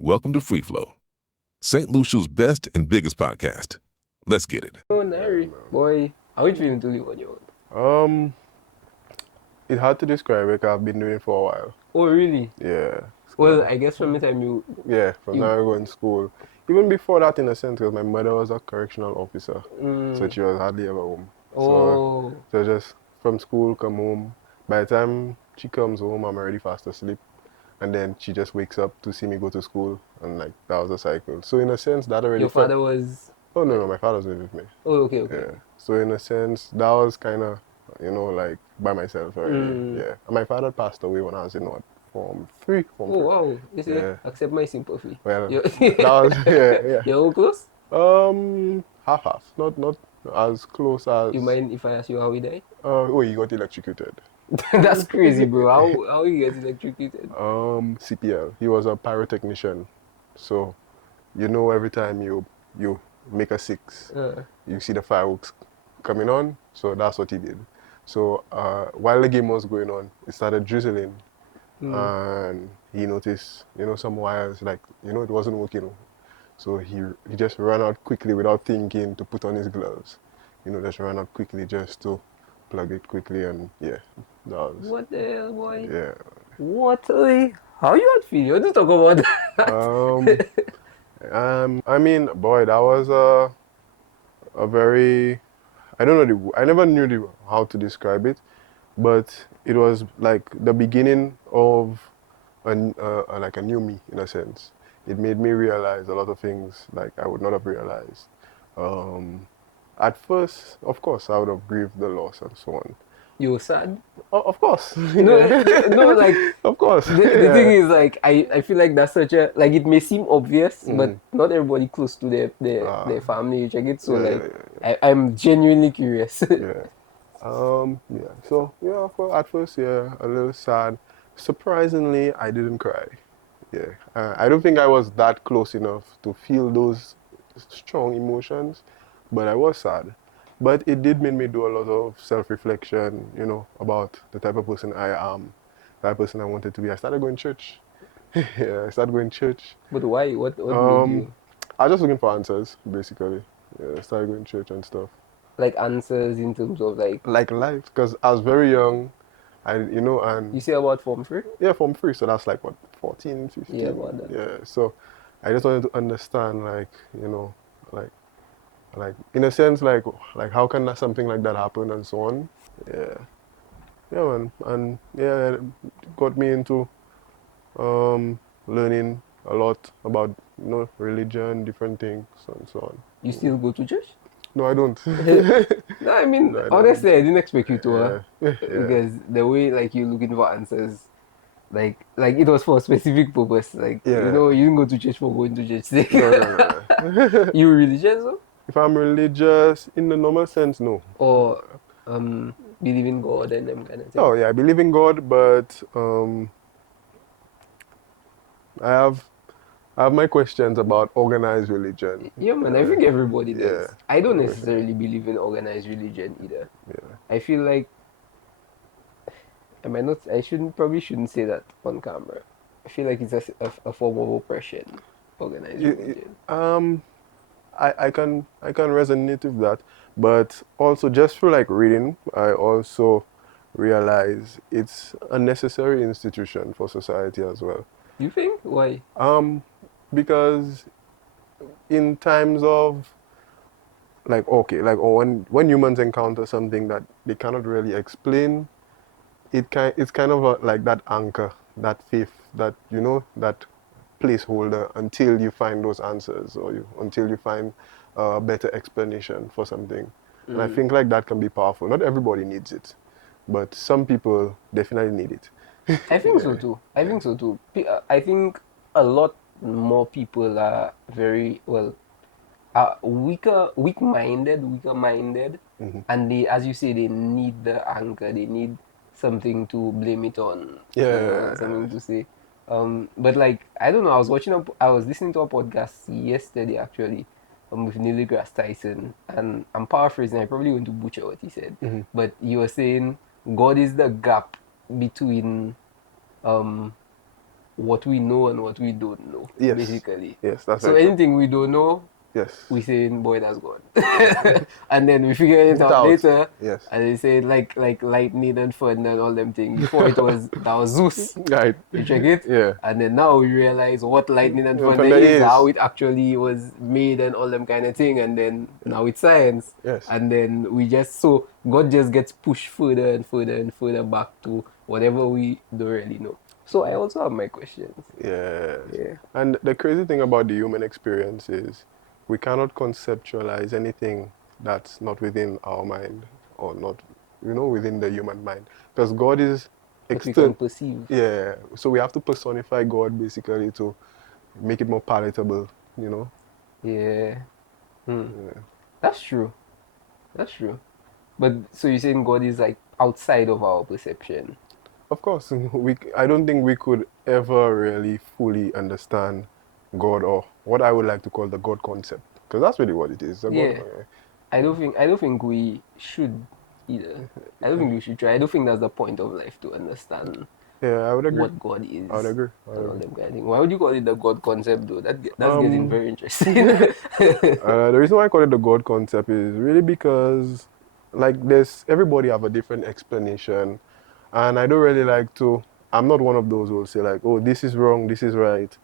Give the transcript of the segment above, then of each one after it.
Welcome to Free Flow, St. Lucia's best and biggest podcast. Let's get it. Oh, Nary, boy, how you feeling to live on your own? It's hard to describe it 'cause I've been doing it for a while. Oh, really? Yeah. Well, I guess from the time you... From now I go in school. Even before that, in a sense, because my mother was a correctional officer, so she was hardly ever home. Oh. So just from school, come home. By the time she comes home, I'm already fast asleep. And then she just wakes up to see me go to school, and like that was a cycle. So in a sense, that already. Your father was... Oh no, my father's living with me. Oh, okay. Yeah. So in a sense, that was kind of, like by myself already. Yeah. And my father passed away when I was in what, Form 3. Oh, wow. You see, Yeah. accept my sympathy. Well, You- that was yeah. You're all close? Half. Not as close as. You mind if I ask you how he died? He got electrocuted. That's crazy, bro. How you get electrocuted? CPL. He was a pyrotechnician, so every time you make a 6, you see the fireworks coming on. So that's what he did. So while the game was going on, it started drizzling, and he noticed some wires it wasn't working. So he just ran out quickly without thinking to put on his gloves. Just ran out quickly just to plug it quickly, and yeah, that was. What the hell, boy? Yeah. What? How you not feeling? What to talk about that? I mean, boy, that was a very, I don't know, I never knew how to describe it, but it was like the beginning of like a new me, in a sense. It made me realize a lot of things like I would not have realized. At first, of course, I would have grieved the loss and so on. You were sad? Of course. No, no, like... Of course. The thing is, like, I feel like that's such a... Like, it may seem obvious, but not everybody close to their family check it. So, I'm genuinely curious. Yeah. So, at first, a little sad. Surprisingly, I didn't cry. Yeah. I don't think I was that close enough to feel those strong emotions, but I was sad. But it did make me do a lot of self-reflection, about the type of person I am, the type of person I wanted to be. I started going to church. Yeah, I started going to church. But why? What made you? I was just looking for answers, basically. Yeah, I started going to church and stuff. Like answers in terms of like life, because I was very young, and... You say about Form 3? Yeah, Form 3, so that's like, what, 14, 15? Yeah, about that. Yeah, so I just wanted to understand, like in a sense, like how can something like that happen and so on. Yeah, man, and yeah, it got me into learning a lot about religion, different things and so on. You still go to church? No, I don't. No, I mean, No, I honestly, I didn't expect you to, Yeah. because the way like you're looking for answers, like it was for a specific purpose. Like you didn't go to church for going to church. No. You religious though? If I'm religious in the normal sense, no. Or believe in God and them kind of things? Oh yeah, I believe in God, but I have my questions about organized religion. Yeah, man, I think everybody does. Yeah. I don't necessarily believe in organized religion either. Yeah. I feel like probably shouldn't say that on camera. I feel like it's a form of oppression, organized religion. I can resonate with that, but also just through like reading, I also realize it's a necessary institution for society as well. You think? Why? Because in times of when humans encounter something that they cannot really explain, it's kind of like that anchor, that faith, that that placeholder until you find those answers, or until you find a better explanation for something. And I think like that can be powerful. Not everybody needs it, but some people definitely need it. I think so too. I think so too. I think a lot more people are very weak-minded, and they, as you say, they need the anchor. They need something to blame it on. Something to say. But like, I don't know. I was listening to a podcast yesterday actually, with Neil deGrasse Tyson, and I'm paraphrasing. I probably went to butcher what he said, but he was saying God is the gap between what we know and what we don't know, basically. Yes, that's so very anything we don't know, we say, boy, that's God. And then we figure it out later. Yes. And they say like lightning and thunder and all them things. Before that was Zeus. Right. You check it? Yeah. And then now we realize what lightning and thunder is, how it actually was made and all them kind of thing. And then now it's science. Yes. And then so God just gets pushed further and further and further back to whatever we don't really know. So I also have my questions. Yes. Yeah. And the crazy thing about the human experience is we cannot conceptualize anything that's not within our mind or not, within the human mind. Because God is external. Perceive. Yeah. So we have to personify God basically to make it more palatable, Yeah. Yeah. That's true. That's true. But so you're saying God is like outside of our perception? Of course. I don't think we could ever really fully understand God, or what I would like to call the God concept, because that's really what it is. I don't think we should either. I don't think we should try. I don't think that's the point of life, to understand. I would agree. What God is. I would agree. Why would you call it the God concept, though? That's getting very interesting. The reason why I call it the God concept is really because, everybody have a different explanation, and I don't really like to. I'm not one of those who will say like, oh, this is wrong, this is right.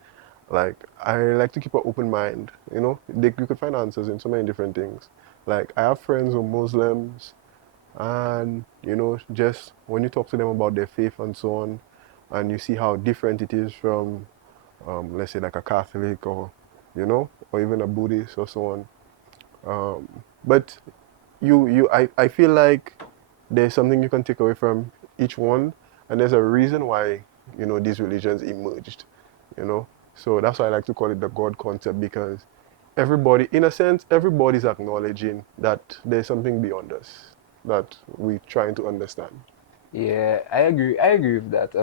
Like, I like to keep an open mind, you could find answers in so many different things. Like, I have friends who are Muslims, and, just when you talk to them about their faith and so on, and you see how different it is from, let's say, like a Catholic or, or even a Buddhist or so on. But I feel like there's something you can take away from each one, and there's a reason why, these religions emerged, So that's why I like to call it the God concept, because everybody, in a sense, everybody's acknowledging that there's something beyond us that we're trying to understand. Yeah, I agree. I agree with that.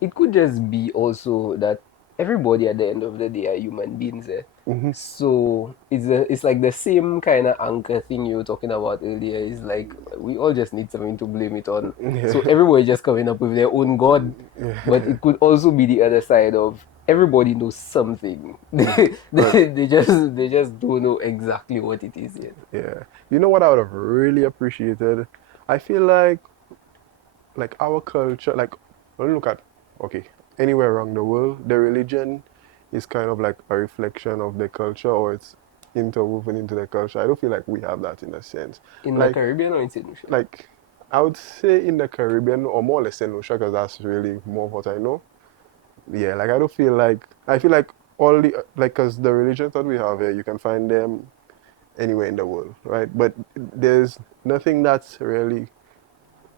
It could just be also that everybody at the end of the day are human beings. So it's like the same kind of anchor thing you were talking about earlier. It's like we all just need something to blame it on. So everybody just coming up with their own God. But it could also be the other side of everybody knows something. they just don't know exactly what it is yet. Yeah. You know what I would have really appreciated? I feel like our culture, when you look at, anywhere around the world, the religion is kind of like a reflection of the culture, or it's interwoven into the culture. I don't feel like we have that in a sense. In the Caribbean or in St. Lucia? I would say in the Caribbean, or more or less St. Lucia, because that's really more of what I know. Yeah, I don't feel like, I feel like all the, because the religions that we have here, you can find them anywhere in the world, right? But there's nothing that's really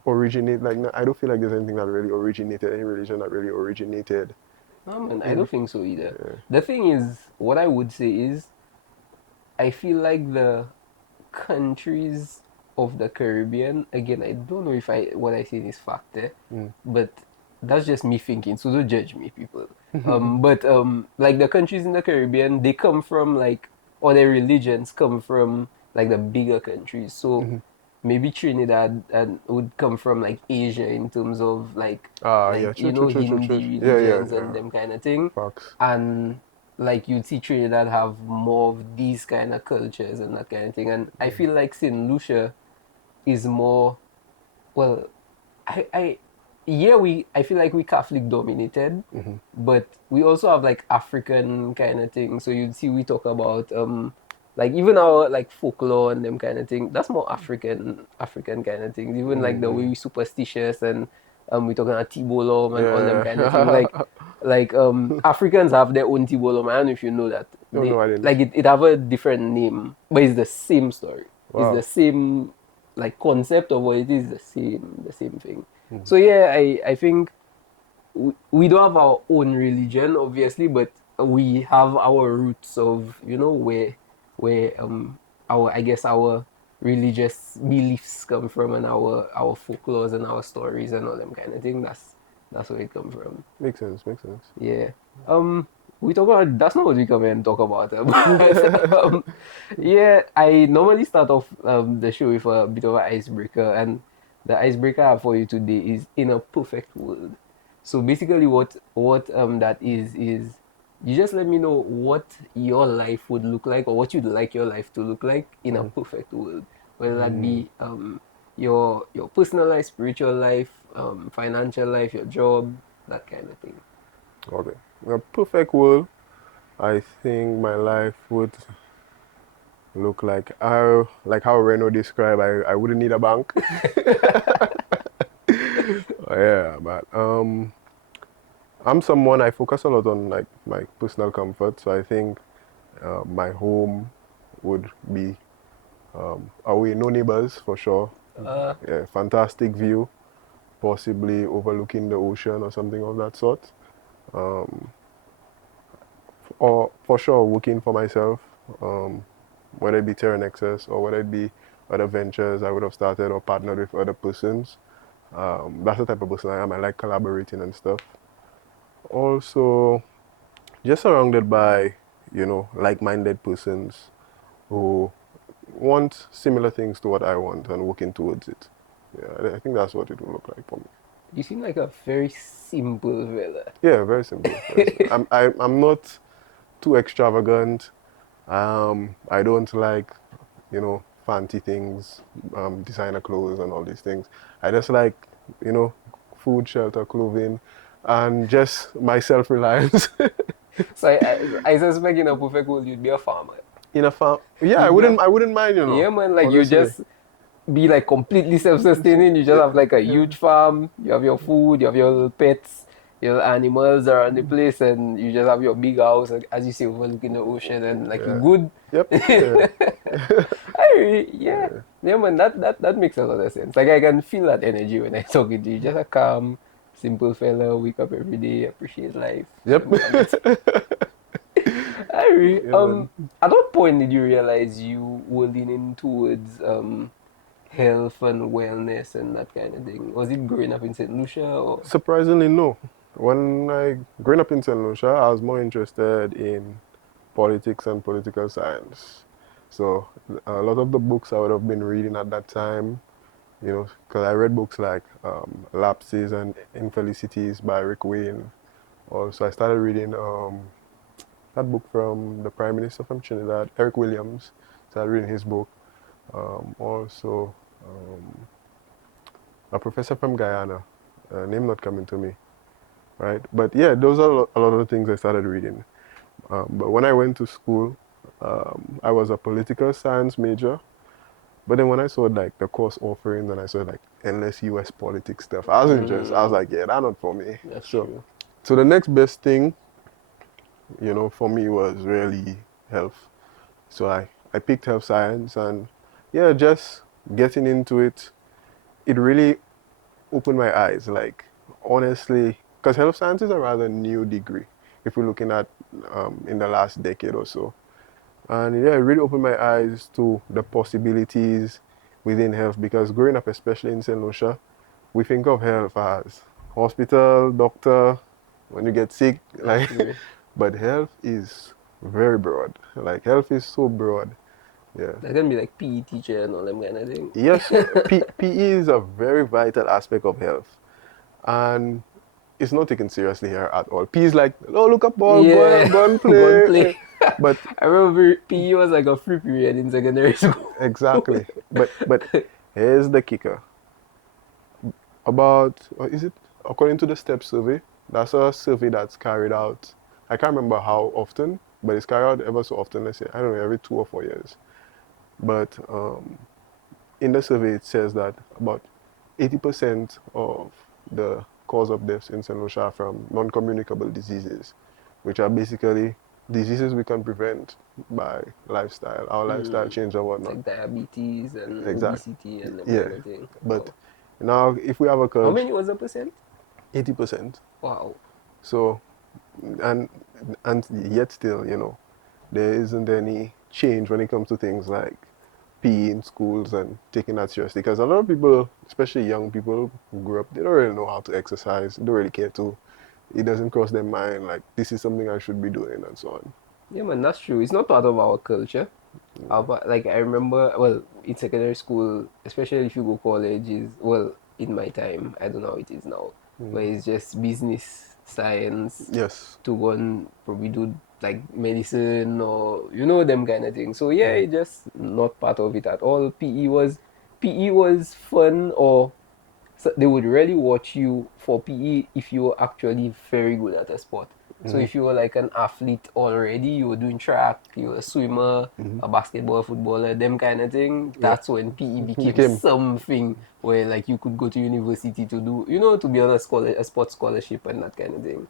I don't feel like there's anything that really originated, any religion that really originated. No, man, I don't think so either. Yeah. The thing is, what I would say is, I feel like the countries of the Caribbean, again, I don't know if what I say is fact, but that's just me thinking, so don't judge me, people. But the countries in the Caribbean, they come from or their religions come from the bigger countries. So maybe Trinidad would come from Asia in terms of Hindi religions and them kind of thing. Facts. And you'd see Trinidad have more of these kind of cultures and that kind of thing. And I feel like St. Lucia is more, well, I feel like we Catholic dominated, but we also have African kind of thing. So you'd see we talk about even our folklore and them kind of thing. That's more African kind of things. Even the way we superstitious and we talking about Tibolom and all them kind of things. Africans have their own Tibolom. I don't know if you know that. No, I didn't. It have a different name, but it's the same story. Wow. It's the same concept of what it is. The same thing. So yeah, I think we don't have our own religion, obviously, but we have our roots of where our religious beliefs come from, and our folklores and our stories and all them kind of thing. That's where it comes from. Makes sense. Yeah. We talk about, that's not what we come here and talk about. Yeah, I normally start off the show with a bit of an icebreaker, and the icebreaker I have for you today is, in a perfect world. So basically, what that is you just let me know what your life would look like, or what you'd like your life to look like in a perfect world. Whether that be your personal life, spiritual life, financial life, your job, that kind of thing. Okay. In a perfect world, I think my life would look like how Reno described. I wouldn't need a bank. Yeah, but I'm someone I focus a lot on like my personal comfort. So I think my home would be away, no neighbors for sure. Yeah, fantastic view, possibly overlooking the ocean or something of that sort. Or for sure working for myself, whether it be Terah Nexus or whether it be other ventures I would have started or partnered with other persons. That's the type of person I am. I like collaborating and stuff. Also, just surrounded by, like-minded persons who want similar things to what I want and working towards it. Yeah, I think that's what it will look like for me. You seem like a very simple fella. Yeah, very simple. Very simple. I'm not too extravagant. I don't like, fancy things, designer clothes and all these things. I just like, food, shelter, clothing, and just my self-reliance. So I suspect in a perfect world you'd be a farmer. In a farm, yeah, I wouldn't mind, Yeah, man, like you honestly. just be like completely self-sustaining. You just have like a huge farm. You have your food. You have your little pets. Your animals around the place, and you just have your big house, like, as you say, overlooking the ocean, and like you're good. Yep. Yeah. Yeah, man, that makes a lot of sense. Like I can feel that energy when I talk to you. Just a calm, simple fella, wake up every day, appreciate life. Yep. At what point did you realize you were leaning towards health and wellness and that kind of thing? Was it growing up in St. Lucia or? Surprisingly, no. When I growing up in St. Lucia, I was more interested in politics and political science. So a lot of the books I would have been reading at that time, because I read books like Lapses and Infelicities by Rick Wayne. Also, I started reading that book from the Prime Minister from Trinidad, Eric Williams. Started reading his book. Also, a professor from Guyana, name not coming to me, right? But yeah, those are a lot of the things I started reading. But when I went to school, I was a political science major. But then when I saw like the course offerings and I saw like endless US politics stuff, I was interested. I was like, yeah, that's not for me. That's true. So the next best thing, for me was really health. So I picked health science and yeah, just getting into it, it really opened my eyes. Like honestly, because health science is a rather new degree if we're looking at in the last decade or so. And yeah, it really opened my eyes to the possibilities within health because growing up, especially in St. Lucia, we think of health as hospital, doctor, when you get sick, like, but health is very broad. Like health is so broad. Yeah. That can be like PE teacher and all them kind of thing. Yes, PE is a very vital aspect of health. And it's not taken seriously here at all. PE is like, oh, look up ball, Yeah. go and play. Go and play. But I remember PE was like a free period in secondary school. exactly. But here's the kicker. According to the STEP survey, that's a survey that's carried out, I can't remember how often, but it's carried out ever so often, let's say, I don't know, every 2 or 4 years. But in the survey, it says that about 80% of the cause of deaths in St. Lucia are from non-communicable diseases, which are basically diseases we can prevent by lifestyle, our lifestyle change or whatnot. Like diabetes and obesity and everything. But now, if we have a culture... How many was the percent? 80%. Wow. So, and yet still, there isn't any change when it comes to things like PE in schools and taking that seriously. Because a lot of people, especially young people who grew up, they don't really know how to exercise. They don't really care to. It doesn't cross their mind like, this is something I should be doing and so on. Yeah, man, that's true. It's not part of our culture. Like, I remember, well, in secondary school, especially if you go college, in my time, I don't know how it is now, where it's just business, science, Yes. to go and probably do like medicine or them kind of things. So yeah, it just not part of it at all. PE was fun, or so they would really watch you for PE if you were actually very good at a sport. So if you were like an athlete already, you were doing track, you were a swimmer, a basketball, footballer, them kind of thing, Yeah. that's when PE became Became. something where like you could go to university to do, to be on a sports scholarship and that kind of thing.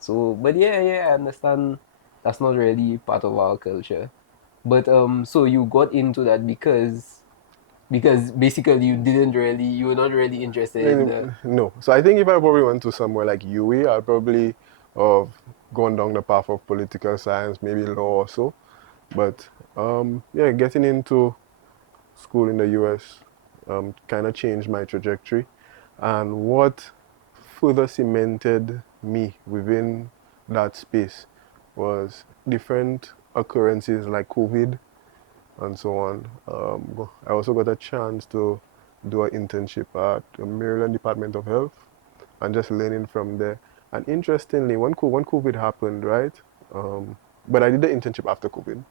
So, but yeah, I understand that's not really part of our culture. But so you got into that because basically you were not really interested in the. No. So I think if I probably went to somewhere like UA, I'd probably have gone down the path of political science, maybe law or so. But yeah, getting into school in the US kind of changed my trajectory. And what further cemented me within that space was different occurrences like COVID and so on. I also got a chance to do an internship at the Maryland Department of Health and just learning from there. And interestingly, when COVID happened, right? But I did the internship after COVID.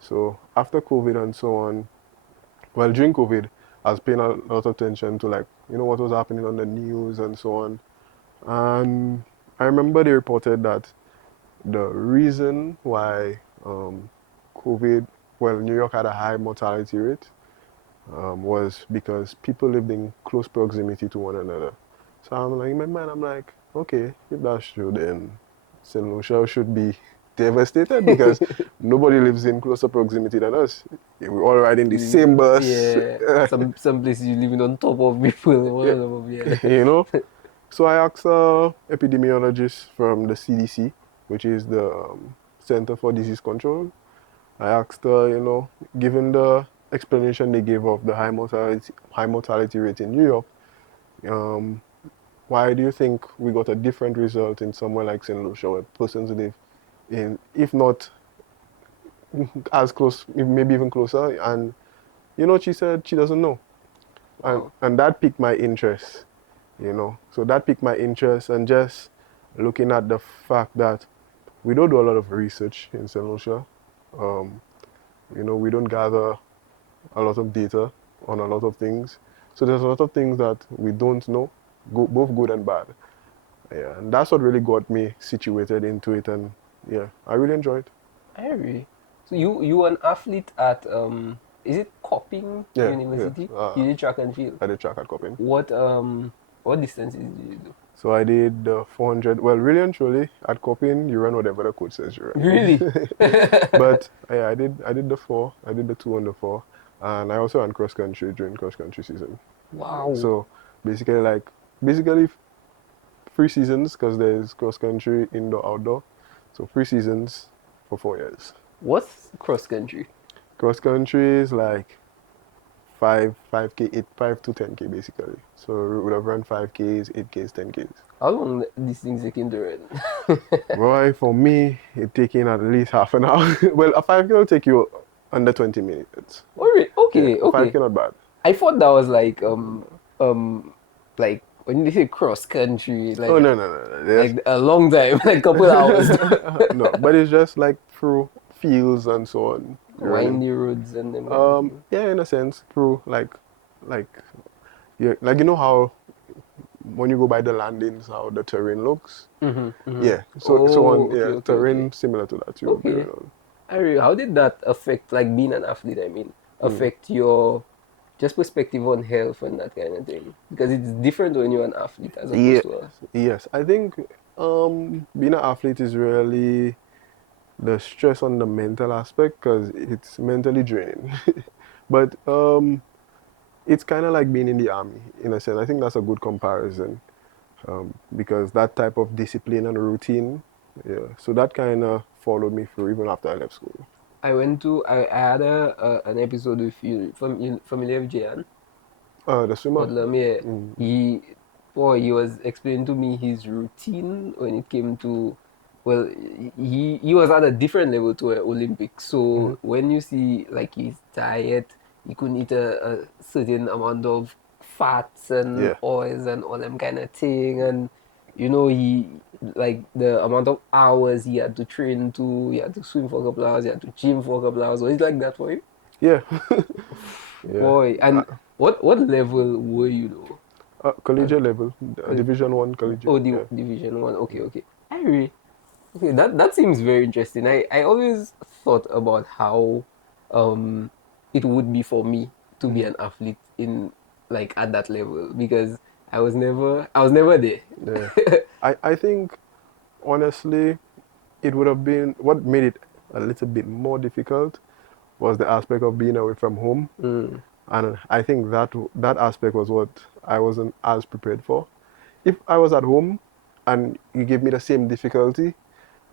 So after COVID and so on, well, during COVID, I was paying a lot of attention to like, what was happening on the news and so on. And I remember they reported that the reason why COVID, well, New York had a high mortality rate was because people lived in close proximity to one another. So I'm like, in my mind, I'm like, okay, if that's true, then St. Lucia should be devastated because nobody lives in closer proximity than us. We're all riding the same bus. Yeah, some places you living on top of people. One of them, yeah. you know. So I asked a epidemiologist from the CDC, which is the Center for Disease Control. I asked her, given the explanation they gave of the high mortality rate in New York, um, why do you think we got a different result in somewhere like St. Lucia, where persons live in, if not as close, maybe even closer? And she said she doesn't know, Wow. and that piqued my interest. So that piqued my interest, and just looking at the fact that we don't do a lot of research in St. Lucia. We don't gather a lot of data on a lot of things. So there's a lot of things that we don't know, both good and bad. Yeah, and that's what really got me situated into it, and yeah, I really enjoyed it. I agree. So you were an athlete at is it Copping Yeah, University? yeah. You did track and field. I did track at Coping. What distances did you do? So I did the 400. Well, really and truly, at Coping, you run whatever the coach says you run. Really? But yeah, I did the 4, I did the 2 on the 4, and I also ran cross country during cross country season. Wow. So basically 3 seasons, because there's cross country, indoor, outdoor. So 3 seasons for 4 years. What's cross country? Cross country is like 5K, 5 to 10K basically. So we would have run 5Ks, 8Ks, 10Ks. How long these things taking to run? Boy, for me, it taking at least half an hour. Well, a 5K will take you under 20 minutes. Okay, Yeah, okay. 5K not bad. I thought that was like when you say cross country, like Oh, no. like a long time, like couple hours. No, but it's just like through fields and so on. Windy roads and then Yeah, in a sense, through like yeah, like how when you go by the landings, how the terrain looks. Yeah, so on. Yeah, okay, terrain similar to that. You'll be okay. around. How did that affect, like being an athlete, I mean, affect your just perspective on health and that kind of thing? Because it's different when you're an athlete as opposed to us. Yes, I think being an athlete is really the stress on the mental aspect because it's mentally draining. But it's kind of like being in the army in a sense. I think that's a good comparison because that type of discipline and routine, yeah. So that kind of followed me through even after I left school. I had an episode with you, familiar with Jan? The swimmer. Odlum, yeah. He was explaining to me his routine when it came to, well, he was at a different level to an Olympic. So when you see like his diet, he couldn't eat a certain amount of fats and Yeah. oils and all them kind of thing. And you know, he like the amount of hours he had to train to, he had to swim for a couple hours, he had to gym for a couple hours. Was it like that for you? Yeah. Yeah. Boy, and what level were you though? Collegiate level, Division 1 collegiate. Oh, Yeah. Division 1. Okay, okay. Okay, that seems very interesting. I always thought about how um it would be for me to be an athlete in like at that level because I was never there. Yeah. I think honestly it would have been what made it a little bit more difficult was the aspect of being away from home. Mm. And I think that aspect was what I wasn't as prepared for. If I was at home and you gave me the same difficulty,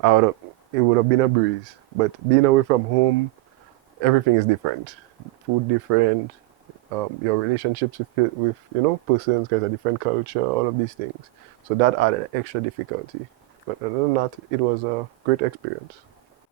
it would have been a breeze. But being away from home, everything is different. Food different, your relationships with persons, guys, a different culture, all of these things. So that added extra difficulty. But other than that, it was a great experience.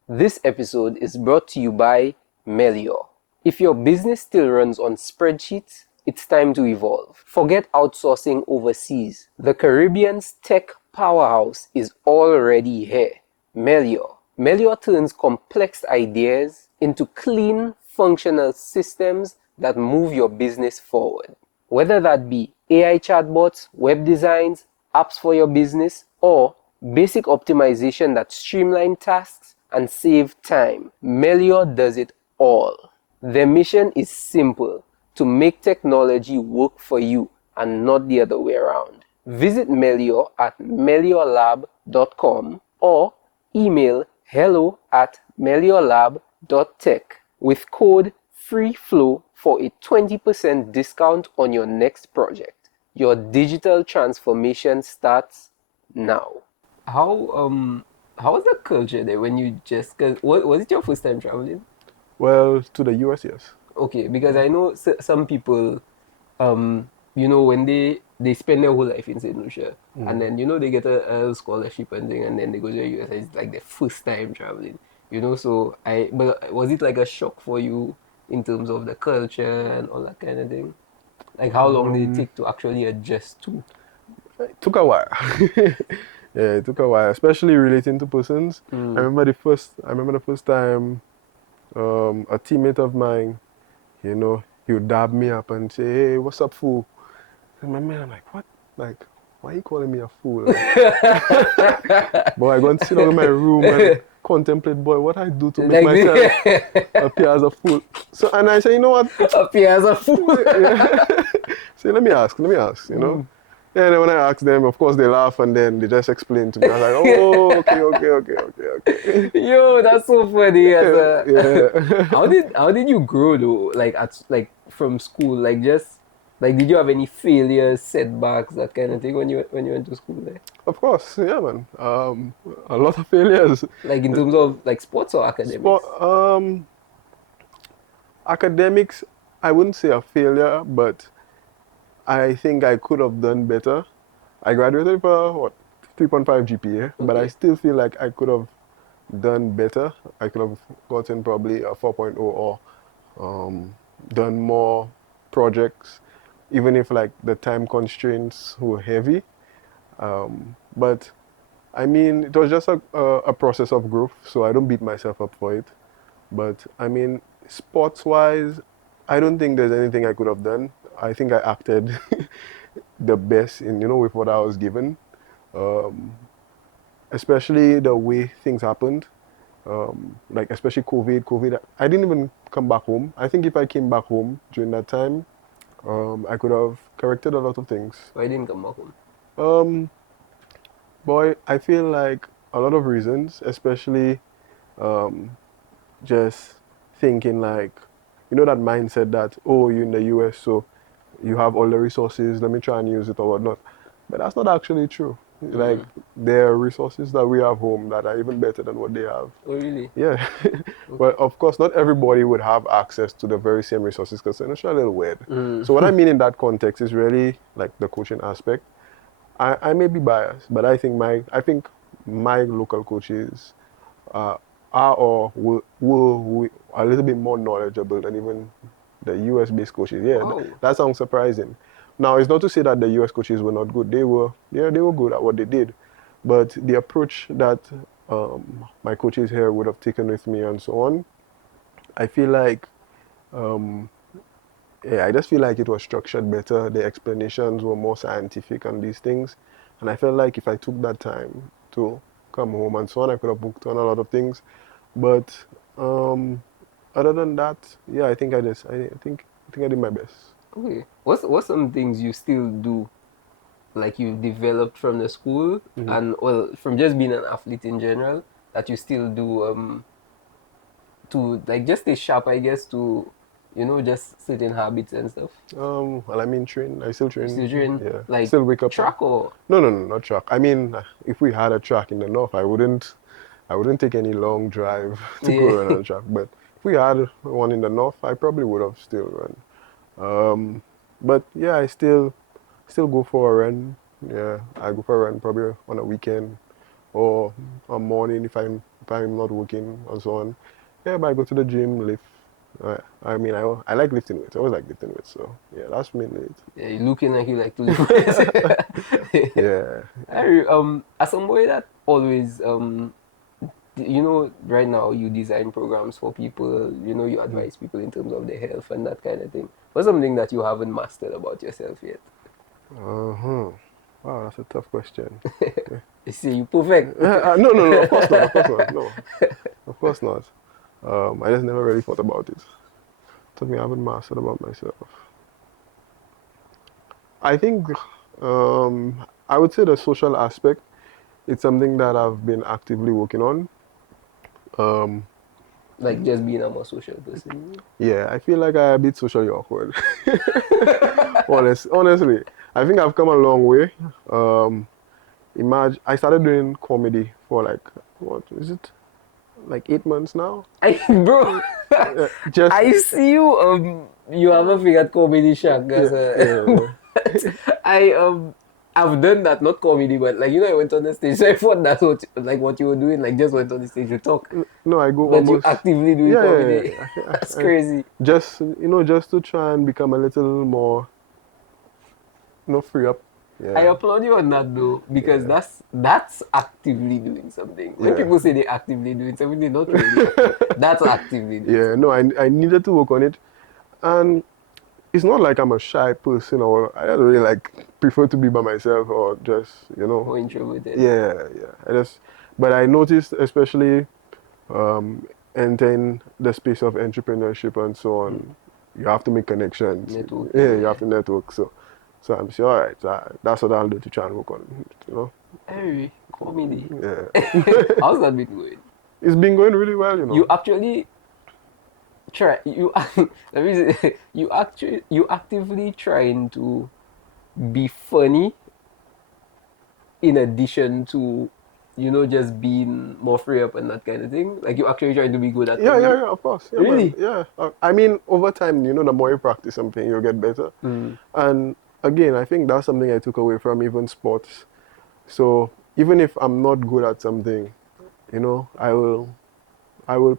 This episode is brought to you by Melior. If your business still runs on spreadsheets, it's time to evolve. Forget outsourcing overseas. The Caribbean's tech powerhouse is already here. Melior. Melior turns complex ideas into clean, functional systems that move your business forward. Whether that be AI chatbots, web designs, apps for your business, or basic optimization that streamline tasks and save time, Melior does it all. Their mission is simple: to make technology work for you and not the other way around. Visit Melior at meliorlab.com or email hello@meliorlab.tech with code FREEFLOW for a 20% discount on your next project. Your digital transformation starts now. How was the culture there when you just, cause was it your first time traveling? Well, to the US, yes. Okay, because I know some people, you know, when they spend their whole life in St. Lucia, and then, you know, they get a scholarship and thing, and then they go to the US, and it's like their first time traveling, you know. So but was it like a shock for you in terms of the culture and all that kind of thing? Like how long did it take to actually adjust to? It took a while. Yeah, it took a while, especially relating to persons. I remember the first time a teammate of mine, you know, he would dab me up and say, "Hey, what's up, fool?" And my man, I'm like, "What? Like, why are you calling me a fool?" Like, boy, I go and sit down in my room and contemplate, boy, what I do to make myself appear as a fool. So, and I say, you know what? Appear as a fool. Yeah. Say, let me ask, you know. Yeah, and then when I ask them, of course they laugh and then they just explain to me. I was like, oh, okay. Yo, that's so funny. Yeah. How did you grow though? Like from school, like just like did you have any failures, setbacks, that kind of thing when you went to school there? Of course, yeah, man. A lot of failures. Like in terms of like sports or academics? Academics, I wouldn't say a failure, but I think I could have done better. I graduated with a 3.5 GPA, but I still feel like I could have done better. I could have gotten probably a 4.0 or done more projects, even if like the time constraints were heavy. But I mean, it was just a process of growth, so I don't beat myself up for it. But I mean, sports-wise, I don't think there's anything I could have done. I think I acted the best in, with what I was given. Especially the way things happened. Like especially COVID, I didn't even come back home. I think if I came back home during that time, I could have corrected a lot of things. Why didn't come back home? Boy, I feel like a lot of reasons, especially just thinking like, that mindset that, oh, you're in the US, so you have all the resources, let me try and use it or whatnot. But that's not actually true. Like, there are resources that we have home that are even better than what they have. Oh, really? Yeah. But of course, not everybody would have access to the very same resources because it's a little weird. So what I mean in that context is really like the coaching aspect. I may be biased, but I think my local coaches are or will a little bit more knowledgeable than even the US-based coaches. Yeah, Wow. that sounds surprising. Now, it's not to say that the US coaches were not good. They were good at what they did. But the approach that my coaches here would have taken with me and so on, I feel like, I just feel like it was structured better. The explanations were more scientific on these things. And I felt like if I took that time to come home and so on, I could have booked on a lot of things. But other than that, yeah, I think I think I did my best. Okay. What's some things you still do, like you've developed from the school and from just being an athlete in general, that you still do to like just stay sharp, I guess, to just certain habits and stuff? Well, I mean, train. I still train. You still train? Yeah. Like still wake up. Track or? No, not track. I mean, if we had a track in the north, I wouldn't take any long drive to go run on a track. But if we had one in the north, I probably would have still run. But yeah, I still go for a run. Yeah, I go for a run probably on a weekend or a morning if I'm not working and so on. Yeah, but I go to the gym, lift. I mean, I like lifting weights. I always like lifting weights. So yeah, that's mainly it. Yeah, you're looking like you like to lift weights. Yeah. As somebody that always right now you design programs for people, you advise people in terms of their health and that kind of thing. What's something that you haven't mastered about yourself yet? Wow, that's a tough question. You see, you perfect. No, of course not. No, of course not. I just never really thought about it. Something I haven't mastered about myself. I think I would say the social aspect. It's something that I've been actively working on. Like just being a more social person. Yeah, I feel like I'm a bit socially awkward. Honestly, I think I've come a long way. Imagine I started doing comedy for like, what is it? Like 8 months now. Bro, I see you. You have a thing at Comedy Shack. I've done that, not comedy, but like I went on the stage. So I thought that's what you were doing. Like just went on the stage to talk. No, I go. But almost, you actively doing comedy. Yeah. That's crazy. Just to try and become a little more, free up. Yeah. I applaud you on that though, because that's actively doing something. When people say they're actively doing something, they're not really. That's actively doing something. No, I needed to work on it, and it's not like I'm a shy person or I don't really prefer to be by myself or just or introverted. Yeah. But I noticed especially entering the space of entrepreneurship and so on, you have to make connections. Network. Yeah, you have to network. So I'm sure, all right, that's what I'll do to try and work on it, Hey, comedy. Yeah. How's that been going? It's been going really well, You actually try. Let me say, you actively trying to be funny in addition to just being more free up and that kind of thing. Like you actually trying to be good at it. Yeah, of course. Yeah, really? Man. Yeah. I mean, over time, the more you practice something, you'll get better. And again, I think that's something I took away from even sports. So even if I'm not good at something, I will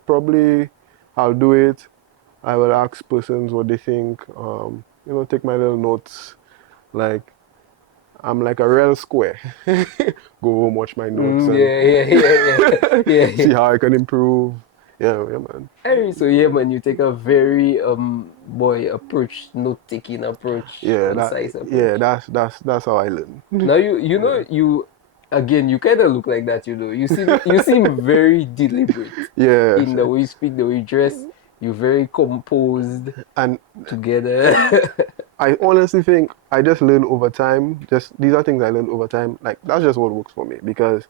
probably, I'll do it. I will ask persons what they think. Take my little notes. Like, I'm like a real square. Go home, watch my notes. Yeah. See how I can improve. Yeah, man. So man, you take a very approach, note-taking approach, concise approach. Yeah, that's how I learn. Now you again, you kind of look like that. You seem very deliberate. Yeah. In the way you speak, the way you dress, you're very composed and together. I honestly think I just learn over time. These are things I learn over time. Like that's just what works for me because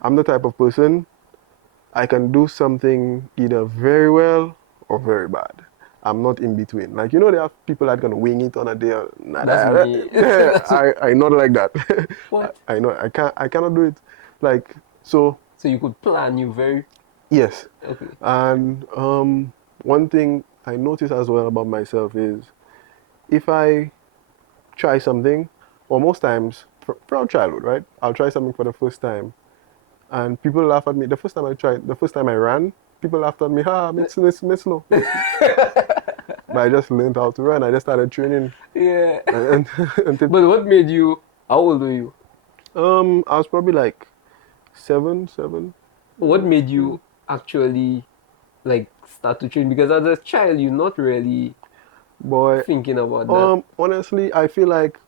I'm the type of person I can do something either very well or very bad. I'm not in between. Like there are people that can wing it on a day. That's me. I not like that. What? I know I cannot do it. Like so. So you could plan. You very. Yes. Okay. And one thing I notice as well about myself is if I try something, or most times from childhood, right? I'll try something for the first time, and people laugh at me. The first time I ran, people laughed at me. It's slow. but I just learned how to run. I just started training. Yeah. Until, But what made you, how old were you? I was probably like seven. What made you actually like start to train? Because as a child, you're not really Boy, thinking about that. honestly, I feel like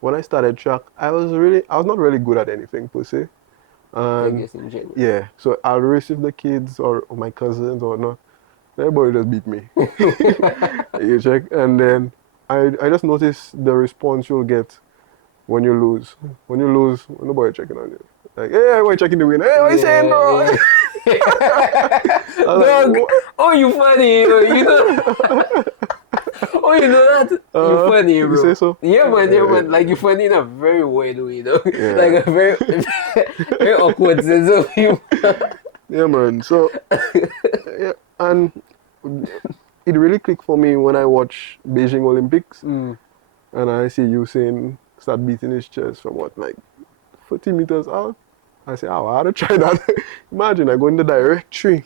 when I started track, I was not really good at anything per se. I And guess in general. yeah, so I'll race with the kids or my cousins or not. Everybody just beat me. You check, and then I just noticed the response you'll get when you lose. When you lose, nobody checking on you. Like, hey, everybody checking the win. Hey, what you saying, bro? Yeah. I was Dog, like, oh you funny, you know. Oh, you know that? You funny, you say bro. so? Yeah, man. Like you funny in a very weird way, though. Yeah. Like a very, very awkward sense of humor. Yeah, man. So, yeah, and it really clicked for me when I watch Beijing Olympics Mm. and I see Usain start beating his chest from what, like 40 meters out. I say, oh, I had to try that. Imagine I go in the directory.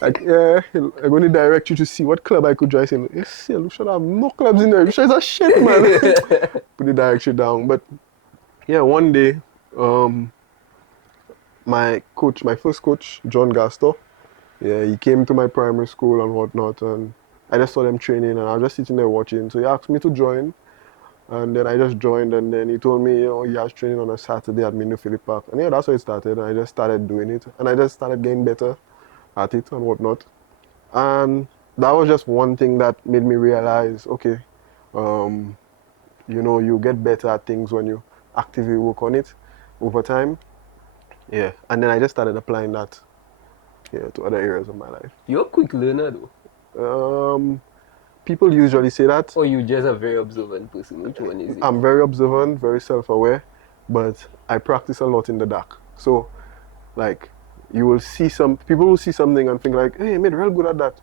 Like, yeah, I go in the directory to see what club I could join. Say, yes, yeah, Lucia, I have no clubs in there. Lucia is a shit, man. Put the directory down. But yeah, one day, my coach, my first coach, John Gastor, yeah, he came to my primary school and whatnot, and I just saw them training, and I was just sitting there watching. So he asked me to join, and then I just joined, and then he told me, you know, he has training on a Saturday at Mindo Philip Park, and yeah, that's how it started. And I just started doing it, and I just started getting better at it and whatnot, and that was just one thing that made me realize, okay, um, you know, you get better at things when you actively work on it over time. Yeah, and then I just started applying that, yeah, to other areas of my life. You're a quick learner, though. People usually say that. Or you just a very observant person. Which one is it? I'm very observant, very self-aware, but I practice a lot in the dark. So, like, you will see people will see something and think like, hey, you made real good at that.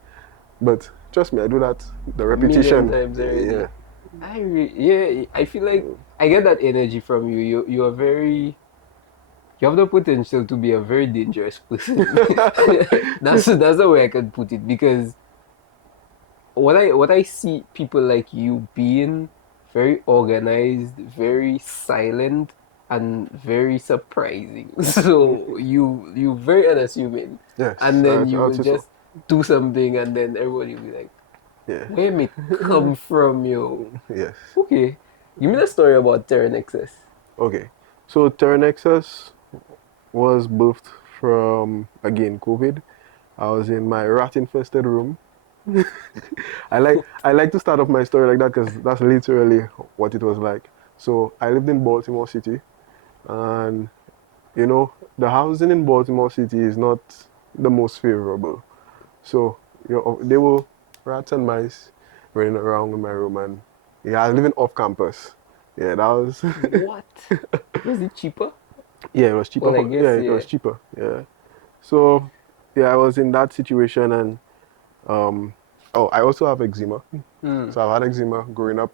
But trust me, I do that. The repetition. A million times already. Yeah. Yeah, I feel like I get that energy from you. You are very. You have the potential to be a very dangerous person. That's the way I can put it, because what I see people like you being very organized, very silent, and very surprising. So you very unassuming. Yes. And then you I'll will say so. just do something, and then everybody will be like, Yeah. where me come from, yo? Yes. Okay. Give me the story about Terah Nexus. Okay. So Terah Nexus was birthed from, again, COVID. I was in my rat-infested room. I like to start off my story like that because that's literally what it was like. So I lived in Baltimore City, and you know, the housing in Baltimore City is not the most favorable. So they were rats and mice running around in my room, and yeah, I was living off campus. Yeah, that was. What? Was it cheaper? Yeah, it was cheaper. Well, I guess, Yeah, it was cheaper. Yeah. So yeah, I was in that situation, and oh, I also have eczema. So I've had eczema growing up.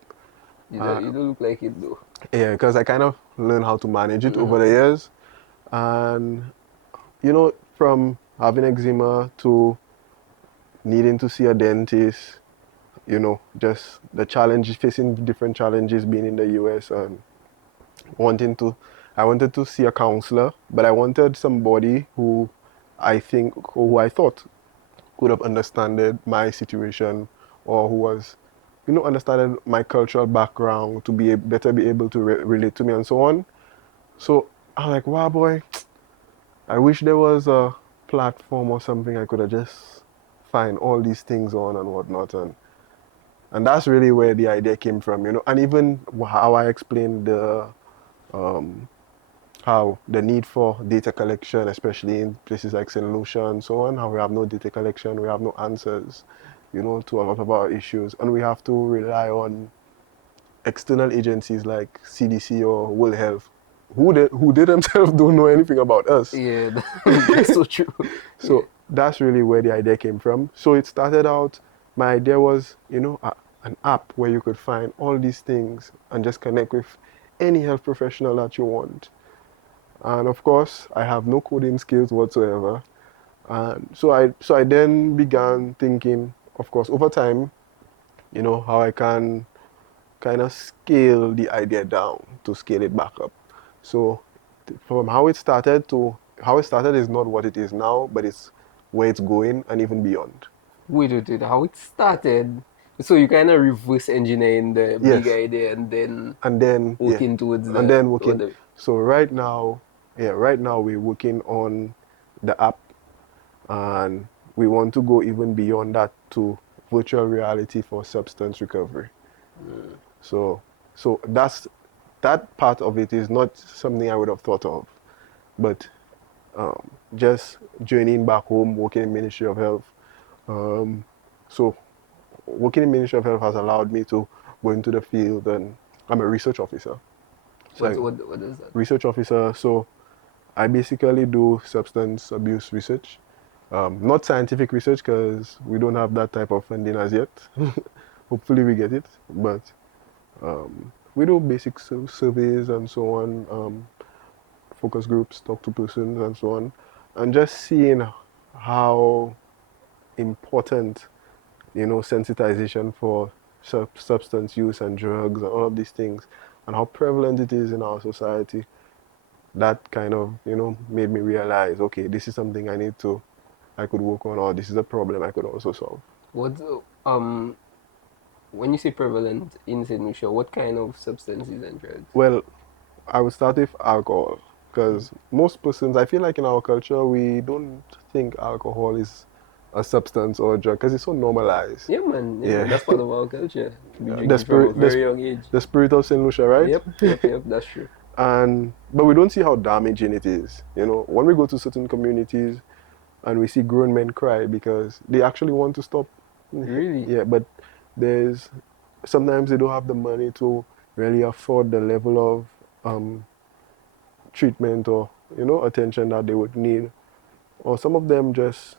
You don't look like it, though. Yeah, because I kind of learned how to manage it over the years. And, you know, from having eczema to needing to see a dentist, you know, just the challenges, facing different challenges being in the US and I wanted to see a counselor, but I wanted somebody who I thought could have understood my situation, or who was, you know, understood my cultural background to be better be able to relate to me and so on. So I'm like, wow, boy, I wish there was a platform or something I could have just find all these things on and whatnot, and that's really where the idea came from, you know, and even how I explained um, how the need for data collection, especially in places like St. Lucia and so on, how we have no data collection, we have no answers, you know, to a lot of our issues, and we have to rely on external agencies like CDC or World Health, who they themselves don't know anything about us. Yeah, that's so true. So that's really where the idea came from. So it started out, my idea was, you know, an app where you could find all these things and just connect with any health professional that you want. And of course, I have no coding skills whatsoever. And so I then began thinking, of course, over time, you know, how I can kind of scale the idea down to scale it back up. So from how it started is not what it is now, but it's where it's going and even beyond. Wait, how it started. So you kind of reverse engineering the big Yes. idea and then And then working towards and then working. the So right now we're working on the app, and we want to go even beyond that to virtual reality for substance recovery. So that part of it is not something I would have thought of, but just journeying back home, working in Ministry of Health. So working in Ministry of Health has allowed me to go into the field, and I'm a research officer. So what is that? research officer. So I basically do substance abuse research. Not scientific research because we don't have that type of funding as yet. Hopefully we get it, but we do basic surveys and so on, focus groups, talk to persons and so on, and just seeing how important, you know, sensitization for substance use and drugs and all of these things, and how prevalent it is in our society. That kind of, you know, made me realize, okay, this is something I could work on, or this is a problem I could also solve. What when you say prevalent in St. Lucia, what kind of substances and drugs? Well, I would start with alcohol, because most persons, I feel like in our culture, we don't think alcohol is a substance or a drug because it's so normalized. Yeah, man. Yeah. That's part of our culture. We drink The it from a spirit, very young age. the spirit of St. Lucia, right? Yep, that's true. But we don't see how damaging it is. You know, when we go to certain communities and we see grown men cry because they actually want to stop. Really? Yeah, but sometimes they don't have the money to really afford the level of treatment or, you know, attention that they would need. Or some of them they just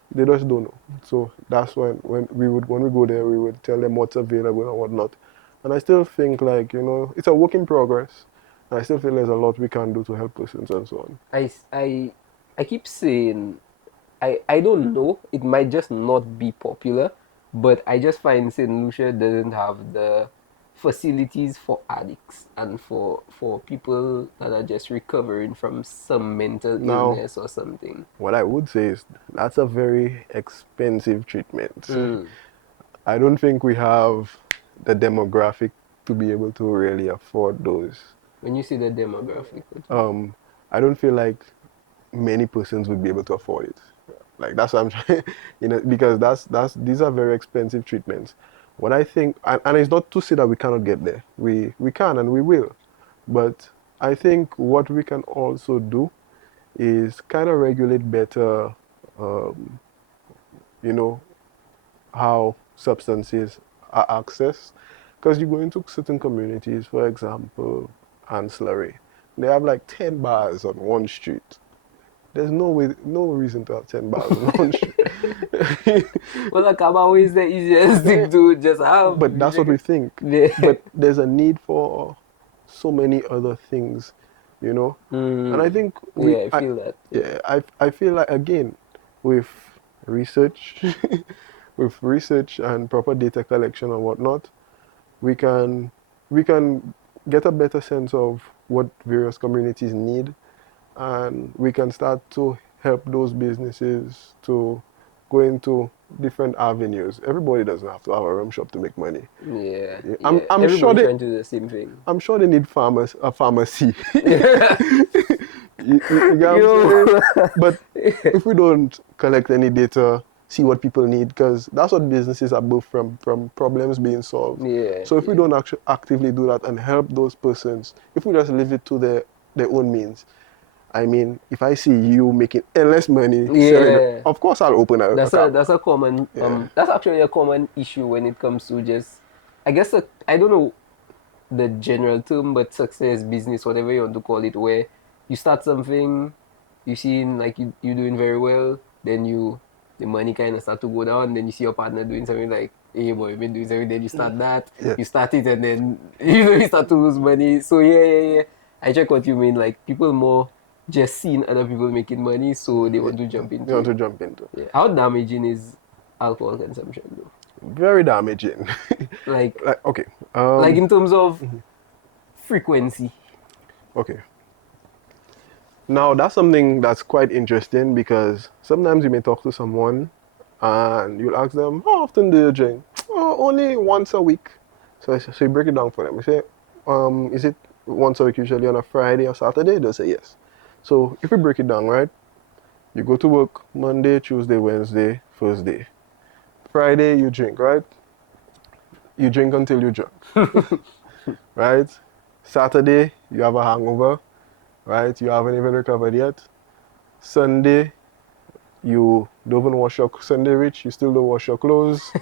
don't know. So that's when we go there, we would tell them what's available and whatnot. And I still think, like, you know, it's a work in progress. And I still feel there's a lot we can do to help persons and so on. I keep saying I don't know. It might just not be popular, but I just find St. Lucia doesn't have the facilities for addicts and for people that are just recovering from some mental Now, illness or something. what I would say is that's a very expensive treatment. I don't think we have the demographic to be able to really afford those. When you see the demographic, I don't feel like many persons would be able to afford it. Like, that's what I'm trying, you know, because these are very expensive treatments. What I think, and it's not to say that we cannot get there. We can and we will. But I think what we can also do is kind of regulate better, you know, how substances are accessed. Because you go into certain communities, for example, ancillary, they have like 10 bars on one street. There's no reason to have 10 bars on one street. well, like Kaba is the easiest thing to just have. But that's what we think. Yeah. But there's a need for so many other things, you know. And I think I feel that. Yeah, I feel like, again, with research, with research and proper data collection and whatnot, we can get a better sense of what various communities need, and we can start to help those businesses to go into different avenues. Everybody doesn't have to have a rum shop to make money. Yeah. I'm sure trying to do the same thing. I'm sure they need a pharmacy. You get what I'm saying? But if we don't collect any data, see what people need, because that's what businesses are built from problems being solved. Yeah. So if we don't actually actively do that and help those persons, if we just leave it to their own means, I mean, if I see you making endless money selling, of course I'll open a that's a common that's actually a common issue when it comes to just, I guess, I don't know the general term, but success, business, whatever you want to call it, where you start something, you see like you're doing very well, then the money kind of start to go down, then you see your partner doing something like, hey boy, you've been doing something, then you start that, you start it, and then you start to lose money. So yeah. I check what you mean, like people more just seeing other people making money, so they want to jump into They want to jump into. Yeah. How damaging is alcohol consumption though? very damaging. Like Okay. like in terms of frequency. Okay. Now that's something that's quite interesting because sometimes you may talk to someone and you'll ask them, how often do you drink? Oh, only once a week. So you break it down for them. You say, is it once a week usually on a Friday or Saturday? They'll say yes. So if we break it down, right? You go to work Monday, Tuesday, Wednesday, Thursday. Friday you drink, right? You drink until you're drunk, right? Saturday you have a hangover, right? You haven't even recovered yet. Sunday you don't even wash your Sunday rich, you still don't wash your clothes.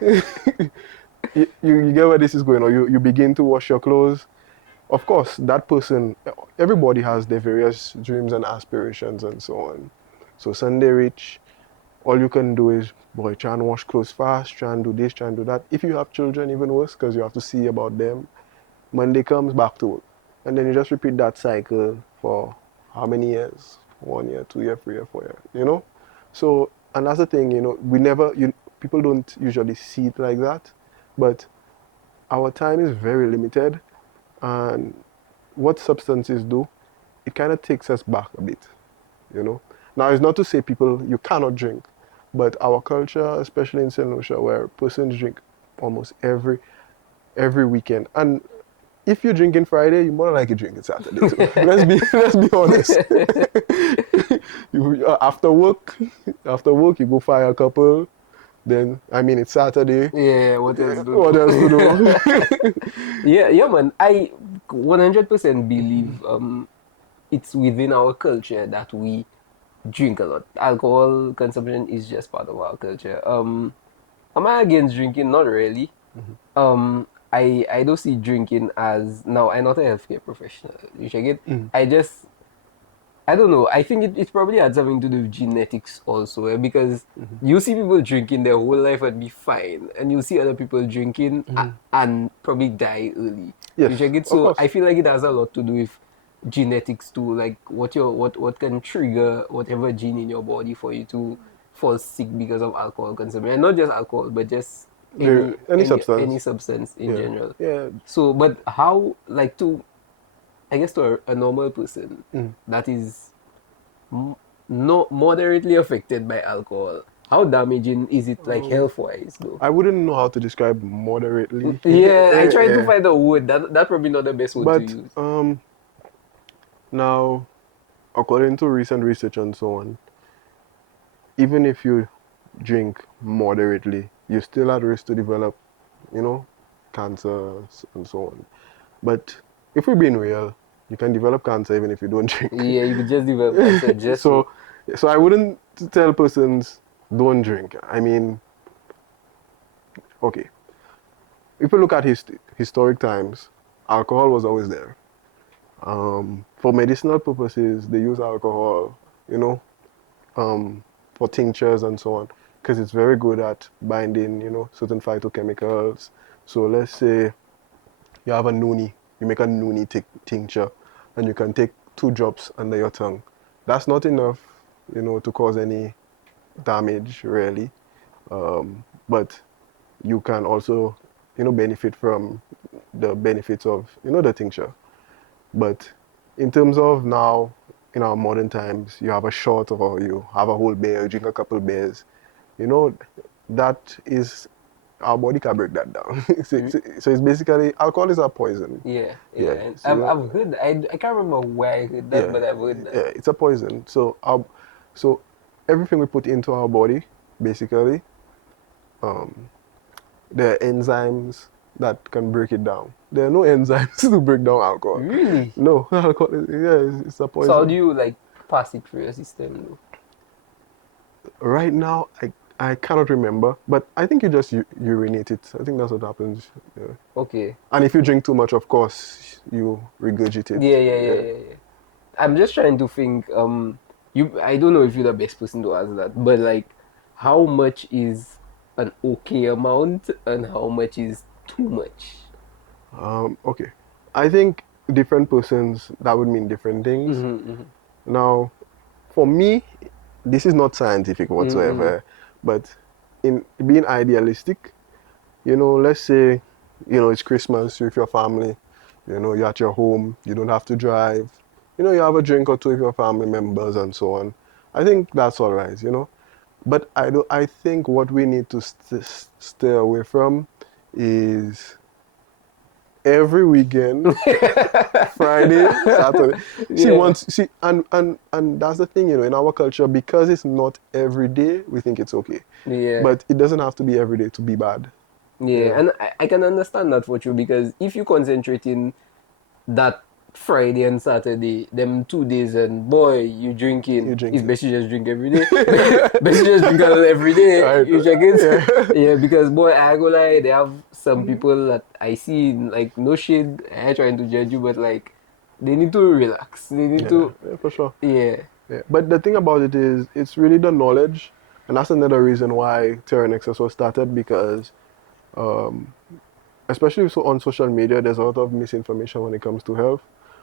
you get where this is going, or you begin to wash your clothes. Of course, that person, everybody has their various dreams and aspirations and so on. So Sunday rich, all you can do is, boy, try and wash clothes fast, try and do this, try and do that. If you have children, even worse, because you have to see about them. Monday comes, back to work. And then you just repeat that cycle for how many years? 1 year, 2 year, 3 year, 4 year, you know? So, and that's the thing, people don't usually see it like that, but our time is very limited, and what substances do, it kind of takes us back a bit, you know? Now, it's not to say you cannot drink, but our culture, especially in St. Lucia, where persons drink almost every weekend, and if you're drinking Friday, you're more likely drinking Saturday too. let's be honest. After work, you go fire a couple. Then it's Saturday. Yeah, what else to do? What else to do? Yeah, man. I 100% believe it's within our culture that we drink a lot. Alcohol consumption is just part of our culture. Am I against drinking? Not really. I don't see drinking as, now I'm not a healthcare professional. You check it. I don't know. I think it probably had something to do with genetics also, because you see people drinking their whole life and be fine, and you see other people drinking and probably die early. Yes, you check it. of So course. I feel like it has a lot to do with genetics too, like what can trigger whatever gene in your body for you to fall sick because of alcohol consumption, and not just alcohol, but just Any substance. any substance in general. Yeah. So, but how, like, I guess to a normal person that is not moderately affected by alcohol, how damaging is it, like, health-wise, though? I wouldn't know how to describe moderately. Yeah, I tried to find a word. That probably not the best word to use. But now, according to recent research and so on, even if you drink moderately, you're still at risk to develop, cancer and so on. But if we're being real, you can develop cancer even if you don't drink. Yeah, you could just develop cancer. So I wouldn't tell persons don't drink. Okay. If you look at historic times, alcohol was always there. For medicinal purposes, they use alcohol, for tinctures and so on, because it's very good at binding, certain phytochemicals. So let's say you have a noonie, you make a noonie tincture, and you can take 2 drops under your tongue. That's not enough, to cause any damage, really. But you can also, benefit from the benefits of, the tincture. But in terms of now, in our modern times, you have a shot or you have a whole beer, you drink a couple beers, that is, our body can break that down. So it's basically, alcohol is a poison. Yeah. So I've heard that. I can't remember where I heard that, but I've heard that. Yeah, it's a poison. So everything we put into our body, basically, there are enzymes that can break it down. There are no enzymes to break down alcohol. Really? No, alcohol, it's a poison. So how do you, like, pass it through your system, though? Right now, I cannot remember, but I think you just urinate it. I think that's what happens. Yeah. Okay. And if you drink too much, of course, you regurgitate. Yeah. I'm just trying to think. I don't know if you're the best person to answer that, but, like, how much is an okay amount and how much is too much? Okay. I think different persons, that would mean different things. Now, for me, this is not scientific whatsoever, but in being idealistic, let's say, it's Christmas, you're with your family, you're at your home, you don't have to drive, you have a drink or two with your family members and so on. I think that's all right. But I think what we need to stay away from is every weekend, Friday, Saturday. And that's the thing, in our culture, because it's not every day, we think it's okay. Yeah. But it doesn't have to be every day to be bad. Yeah, and I can understand that for you, because if you concentrate in that Friday and Saturday, them 2 days, and boy, you drinking. It's best you just drink every day. Best you just drink every day. Right. You check it. Yeah, because boy, I go lie, they have some people that I see, like, no shade. I ain't trying to judge you, but like, they need to relax. They need to. Yeah, for sure. Yeah. But the thing about it is, it's really the knowledge, and that's another reason why Terah Nexus was started, because especially on social media, there's a lot of misinformation when it comes to health.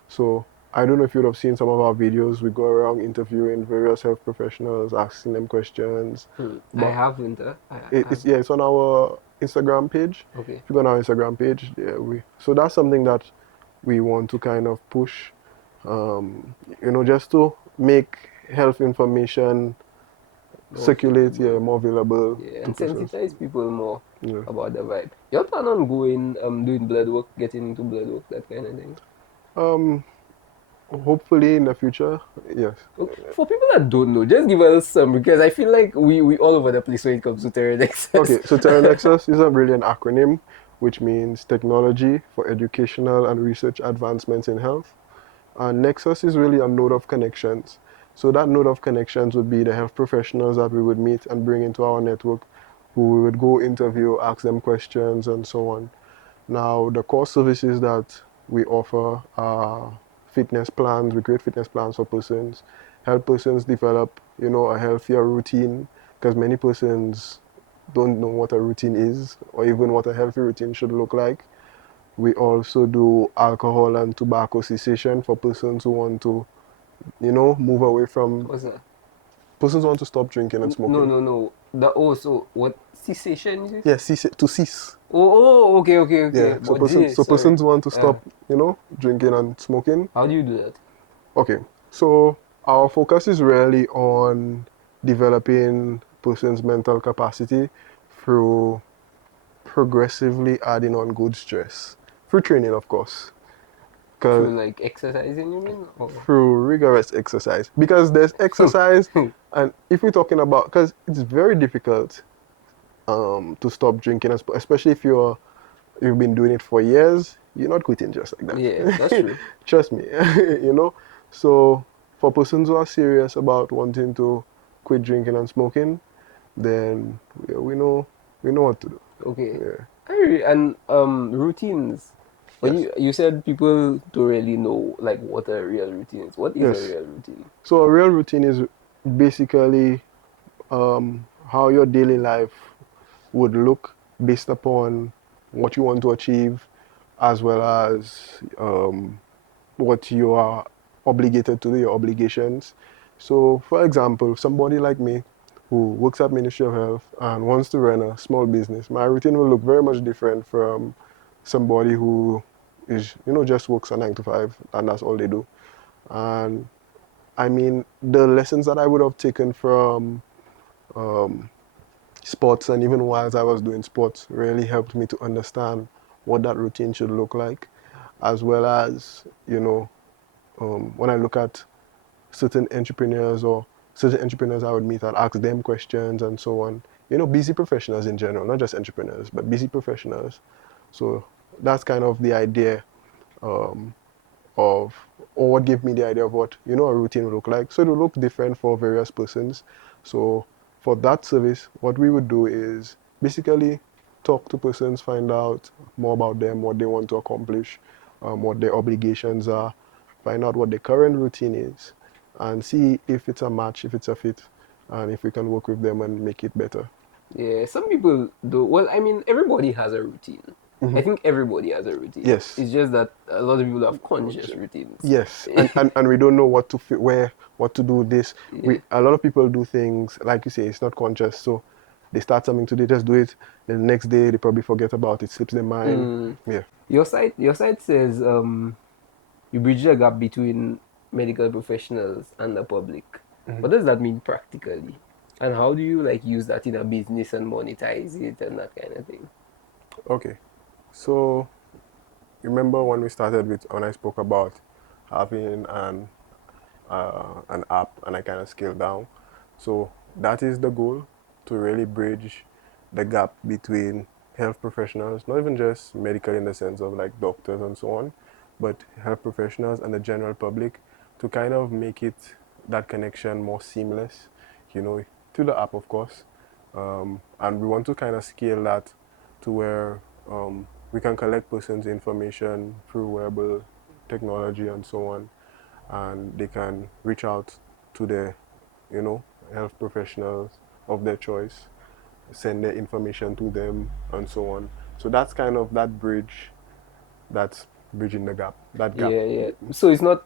So I don't know if you'd have seen some of our videos. We go around interviewing various health professionals, asking them questions. I haven't. It's on our Instagram page. Okay. If you go on our Instagram page, so that's something that we want to kind of push, just to make health information circulate, more available. Yeah, and sensitize people more about the vibe. You plan on going, doing blood work, getting into blood work, that kind of thing? Hopefully in the future, yes. Okay. For people that don't know, just give us some, because I feel like we all over the place when it comes to Terah Nexus. Okay, so Terah Nexus is really an acronym, which means Technology for Educational and Research Advancements in Health. And Nexus is really a node of connections. So that node of connections would be the health professionals that we would meet and bring into our network, who we would go interview, ask them questions, and so on. Now, the core services that we offer are fitness plans. We create fitness plans for persons, help persons develop, a healthier routine, because many persons don't know what a routine is, or even what a healthy routine should look like. We also do alcohol and tobacco cessation for persons who want to, move away from. What's that? Persons want to stop drinking and smoking. No. So what, cessation is it? Yeah, to cease. Oh, okay. Yeah, so persons want to stop, drinking and smoking. How do you do that? Okay, so our focus is really on developing persons' mental capacity through progressively adding on good stress. Through training, of course. Through like exercising, you mean? Or? Through rigorous exercise. Because there's exercise, and if we're talking about, because it's very difficult to stop drinking, especially if you've been doing it for years, you're not quitting just like that. Yeah, that's true. Trust me, So for persons who are serious about wanting to quit drinking and smoking, then we know what to do. Okay. Yeah. And routines. Yes. You said people don't really know like what a real routine is. What is a real routine? So a real routine is basically how your daily life would look based upon what you want to achieve, as well as what you are obligated to do, your obligations. So for example, somebody like me who works at Ministry of Health and wants to run a small business, my routine will look very much different from somebody who is, just works a 9 to 5 and that's all they do. And I mean, the lessons that I would have taken from sports, and even while I was doing sports, really helped me to understand what that routine should look like, as well as, when I look at certain entrepreneurs I would meet, I'd ask them questions and so on. Busy professionals in general, not just entrepreneurs, but busy professionals. So that's kind of the idea or what gave me the idea of what, a routine would look like. So it will look different for various persons. So for that service, what we would do is basically talk to persons, find out more about them, what they want to accomplish, what their obligations are, find out what their current routine is, and see if it's a match, if it's a fit, and if we can work with them and make it better. Yeah, some people do. Well, I mean, everybody has a routine. Mm-hmm. I think everybody has a routine. Yes. It's just that a lot of people have conscious routines. Yes, and we don't know what to fit, where, what to do this. Yeah. A lot of people do things, like you say, it's not conscious. So they start something today, just do it. Then the next day they probably forget about it, slips their mind. Yeah. Your site says you bridge the gap between medical professionals and the public. What does that mean practically? And how do you like use that in a business and monetize it and that kind of thing? Okay. So remember when we started with when I spoke about having an app and I kind of scaled down. So that is the goal, to really bridge the gap between health professionals, not even just medical in the sense of like doctors and so on, but health professionals and the general public, to kind of make it that connection more seamless, you know, to the app, of course. And we want to kind of scale that to where we can collect persons' information through wearable technology and so on, and they can reach out to the, health professionals of their choice, send their information to them, and so on. So that's kind of that bridge, that's bridging the gap. That gap. Yeah. So it's not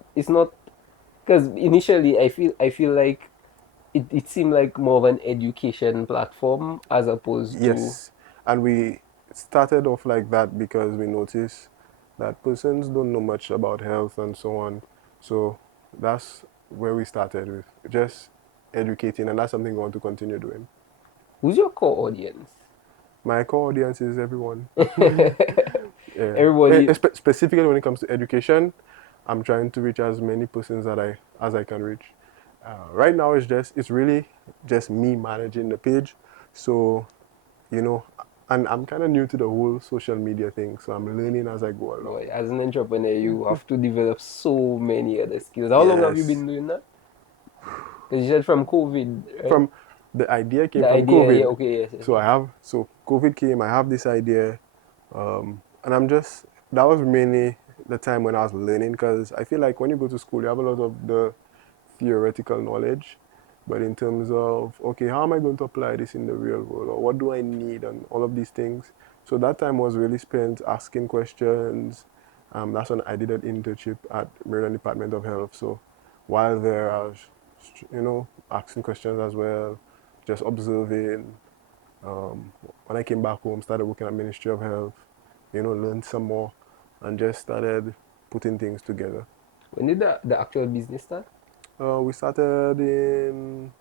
because initially I feel like it seemed like more of an education platform as opposed to. Yes, and we started off like that because we noticed that persons don't know much about health and so on. So that's where we started with, just educating, and that's something we want to continue doing. Who's your core audience? My core audience is everyone. Yeah. Everybody. Specifically when it comes to education, I'm trying to reach as many persons as I can reach. Right now it's really just me managing the page. So, and I'm kind of new to the whole social media thing, so I'm learning as I go along. Boy, as an entrepreneur, you have to develop so many other skills. How long have you been doing that? Because you said from COVID, right? From the idea came from COVID. Yeah, okay, yes. So COVID came, I have this idea, and that was mainly the time when I was learning, because I feel like when you go to school, you have a lot of the theoretical knowledge, but in terms of, okay, how am I going to apply this in the real world, or what do I need, and all of these things. So that time was really spent asking questions. That's when I did an internship at Maryland Department of Health. So while there, I was, asking questions as well, just observing. When I came back home, started working at Ministry of Health, learned some more, and just started putting things together. When did the actual business start? We started in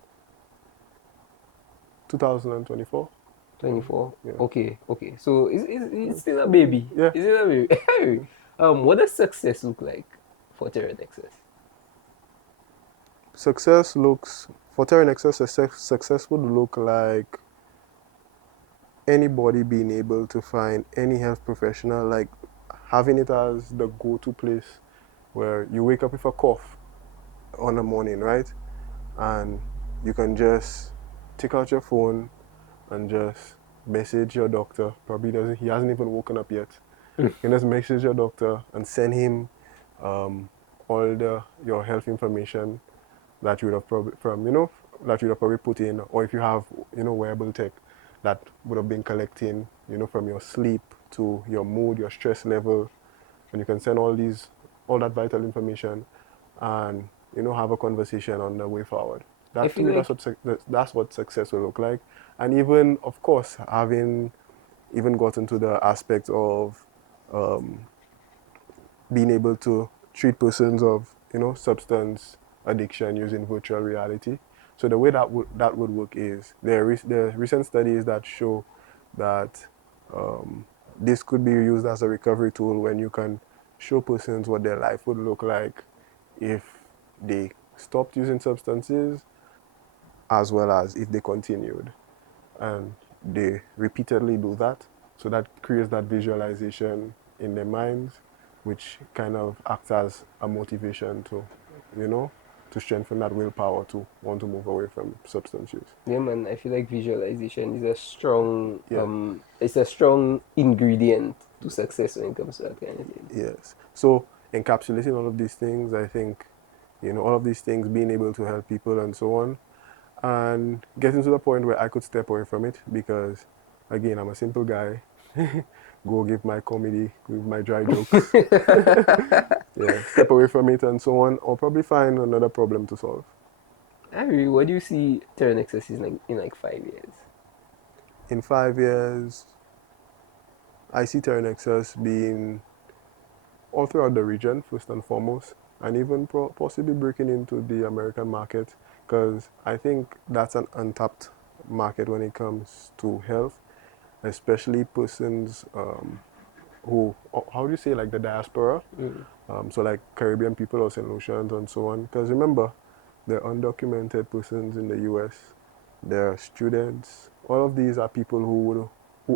2024. 24? Yeah. Okay. So it's still a baby. Yeah. Is it a baby? What does success look like for Terah Nexus? For Terah Nexus, success would look like anybody being able to find any health professional, like having it as the go-to place where you wake up with a cough on a morning, right? And you can just take out your phone and just message your doctor. He hasn't even woken up yet. You can just message your doctor and send him all your health information that you would have probably put in, or if you have, wearable tech that would have been collecting, from your sleep to your mood, your stress level, and you can send all that vital information, and have a conversation on the way forward. That's what success will look like. And even, of course, having even gotten to the aspect of being able to treat persons of substance addiction using virtual reality. So the way that would work is there are recent studies that show that this could be used as a recovery tool, when you can show persons what their life would look like if they stopped using substances, as well as if they continued. And they repeatedly do that. So that creates that visualization in their minds, which kind of acts as a motivation to, to strengthen that willpower to want to move away from substance use. Yeah, man, I feel like visualization is a strong, it's a strong ingredient to success when it comes to that kind of thing. Yes. So encapsulating all of these things, I think, all of these things, being able to help people and so on, and getting to the point where I could step away from it, because, again, I'm a simple guy. Go give my comedy, give my dry jokes. Yeah, step away from it and so on, or probably find another problem to solve. What do you see Terah Nexus in like 5 years? in 5 years, I see Terah Nexus being all throughout the region, first and foremost, and even possibly breaking into the American market, because I think that's an untapped market when it comes to health, especially persons who, how do you say, like the diaspora? So like Caribbean people or St. Lucians and so on. Because remember, they're undocumented persons in the US, they're students. All of these are people who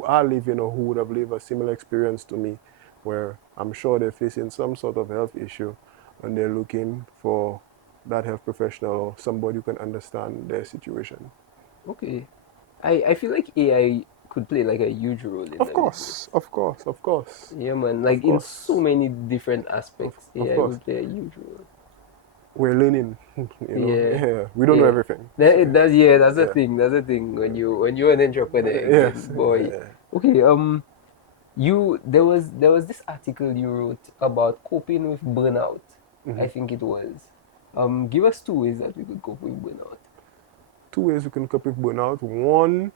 are living or who would have lived a similar experience to me, where I'm sure they're facing some sort of health issue and they're looking for that health professional or somebody who can understand their situation. Okay. I feel like AI could play like a huge role in Of the business. course, of course, of course. Yeah, man. Of Like in so course. many different aspects, Of AI course. would play a huge role. We're learning, Yeah. Yeah. We don't know Yeah. everything. That, So, it does, yeah, that's the yeah. thing. That's the thing when you're an entrepreneur Yes. again, boy. Yeah. Okay, there was this article you wrote about coping with burnout. I think it was. Give us 2 ways that we could cope with burnout. 2 ways we can cope with burnout. One,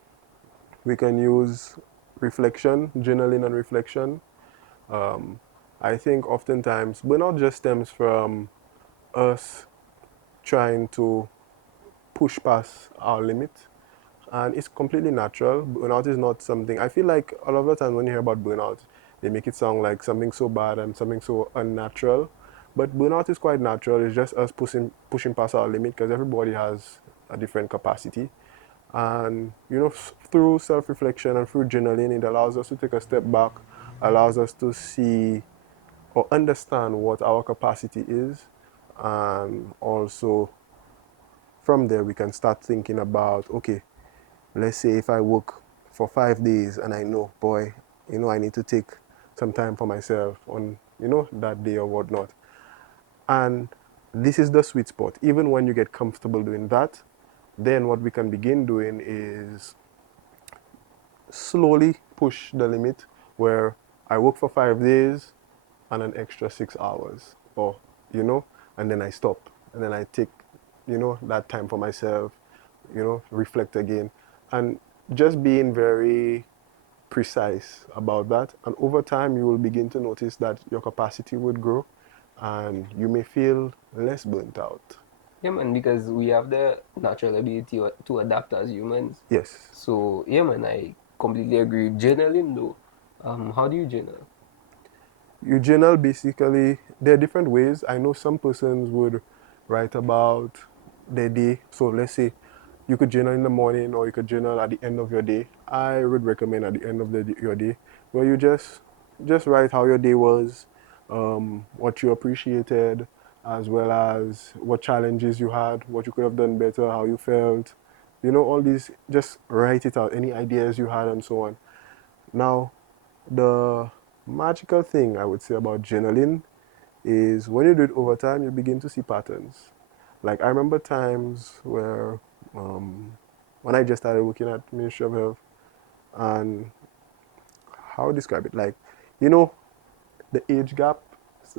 we can use reflection, journaling and reflection. Um, I think oftentimes burnout just stems from us trying to push past our limit. And it's completely natural. Burnout is not something, I feel like a lot of the time when you hear about burnout, they make it sound like something so bad and something so unnatural. But burnout is quite natural. It's just us pushing past our limit, because everybody has a different capacity. And through self-reflection and through journaling, it allows us to take a step back, allows us to see or understand what our capacity is, and also from there we can start thinking about, okay, let's say if I work for 5 days and I know, boy, I need to take some time for myself on, that day or whatnot. And this is the sweet spot. Even when you get comfortable doing that, then what we can begin doing is slowly push the limit, where I work for 5 days and an extra 6 hours, or, and then I stop. And then I take, that time for myself, reflect again. And just being very precise about that. And over time, you will begin to notice that your capacity would grow and you may feel less burnt out. Yeah, man, because we have the natural ability to adapt as humans. Yes. So, yeah, man, I completely agree. Journaling, though, how do you journal? You journal basically, there are different ways. I know some persons would write about their day. So let's say you could journal in the morning or you could journal at the end of your day. I would recommend at the end of your day, where you just write how your day was, what you appreciated, as well as what challenges you had, what you could have done better, how you felt. All these, just write it out, any ideas you had and so on. Now, the magical thing I would say about journaling is when you do it over time, you begin to see patterns. Like I remember times where when I just started working at Ministry of Health, and how to describe it, like, the age gap.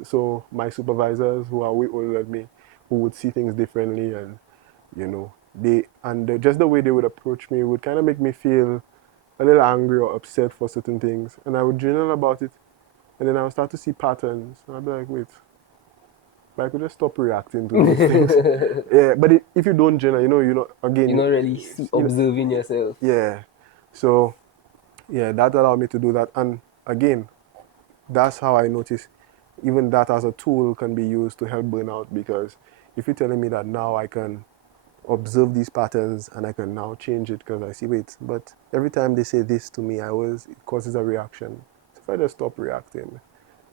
So my supervisors who are way older than me, who would see things differently, and just the way they would approach me would kind of make me feel a little angry or upset for certain things, and I would journal about it, and then I would start to see patterns, and I'd be like, wait, but I could just stop reacting to those things. Yeah, but if you don't journal, again, You're not really observing yourself. yeah. So yeah, that allowed me to do that, and again, that's how I notice even that as a tool can be used to help burnout, because if you're telling me that now I can observe these patterns and I can now change it, because I see, wait, but every time they say this to me, it causes a reaction. So if I just stop reacting,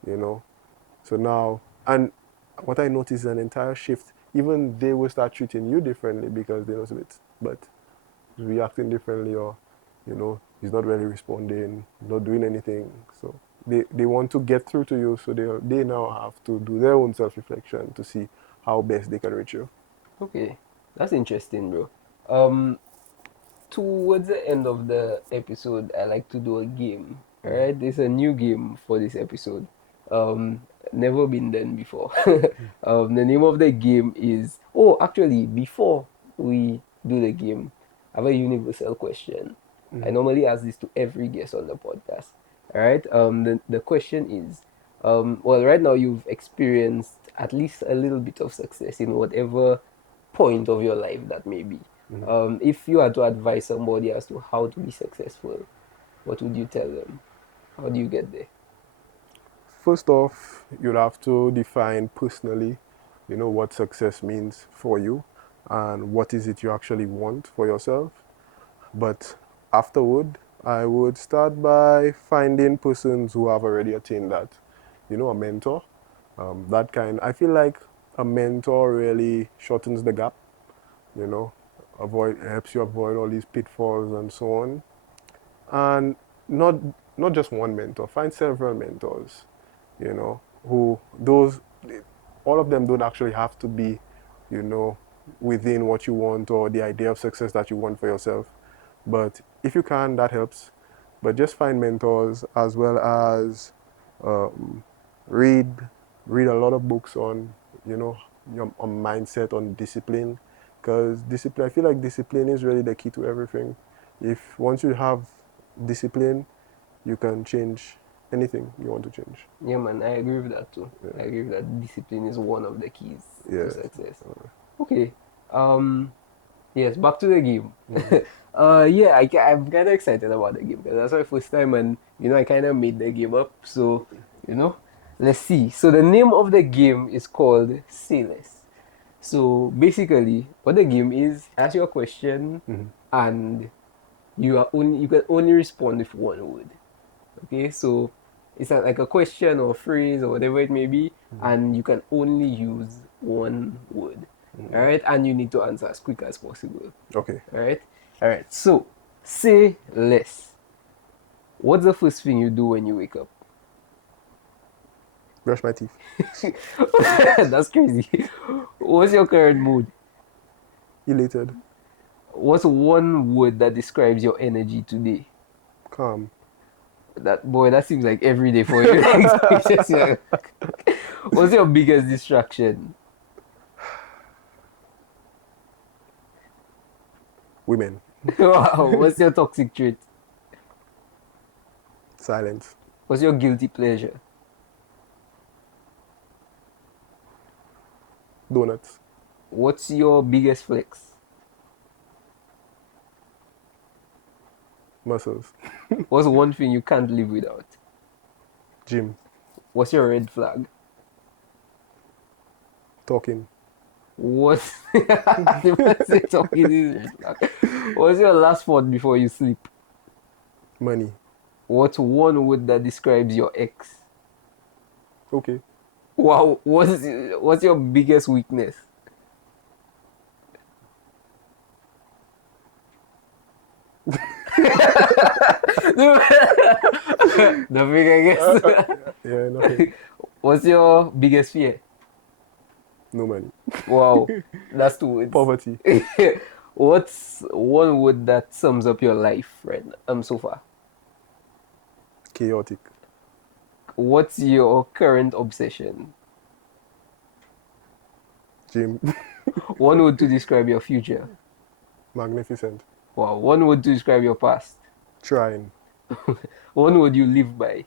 so now, and what I notice is an entire shift. Even they will start treating you differently, because they know, wait, but he's reacting differently, or he's not really responding, not doing anything. So they want to get through to you, so they now have to do their own self-reflection to see how best they can reach you. Okay, that's interesting, bro. Um, Towards the end of the episode, I like to do a game. All right, it's a new game for this episode. Never been done before. The name of the game is. Oh, actually, before we do the game, I have a universal question. I normally ask this to every guest on the podcast. All right. The question is, well, right now you've experienced at least a little bit of success in whatever point of your life that may be. If you had to advise somebody as to how to be successful, what would you tell them? How do you get there? First off, you'll have to define personally, what success means for you and what is it you actually want for yourself. But afterward, I would start by finding persons who have already attained that. A mentor. I feel like a mentor really shortens the gap, helps you avoid all these pitfalls and so on. And not just one mentor, find several mentors, who all of them don't actually have to be, within what you want or the idea of success that you want for yourself. But if you can, that helps. But just find mentors, as well as read a lot of books on, on mindset, on discipline. Because discipline, I feel like discipline is really the key to everything. Once you have discipline, you can change anything you want to change. Yeah, man, I agree with that too. Yeah. I agree with that. Discipline is one of the keys to success. Okay. Yes, back to the game. I'm kind of excited about the game because that's my first time, and I kind of made the game up. So, let's see. So the name of the game is called Say Less. So basically, what the game is, ask you a question, and you can only respond with one word. Okay, so it's like a question or phrase or whatever it may be, and you can only use one word. All right, and you need to answer as quick as possible. Okay. All right. So, say less. What's the first thing you do when you wake up? Brush my teeth. That's crazy. What's your current mood? Elated. What's one word that describes your energy today? Calm. That seems like every day for you. What's your biggest distraction? Women. Wow. What's your toxic trait? Silence. What's your guilty pleasure? Donuts. What's your biggest flex? Muscles. What's one thing you can't live without? Gym. What's your red flag? Talking. What's talking is red flag. What's your last thought before you sleep? Money. What's one word that describes your ex? Okay. Wow. What's your biggest weakness? Nothing, I guess. Yeah, nothing. What's your biggest fear? No money. Wow, that's 2 words. Poverty. What's one word that sums up your life right now, so far? Chaotic. What's your current obsession? Gym. One word to describe your future. Magnificent. Wow, one word to describe your past. Trying. One word you live by.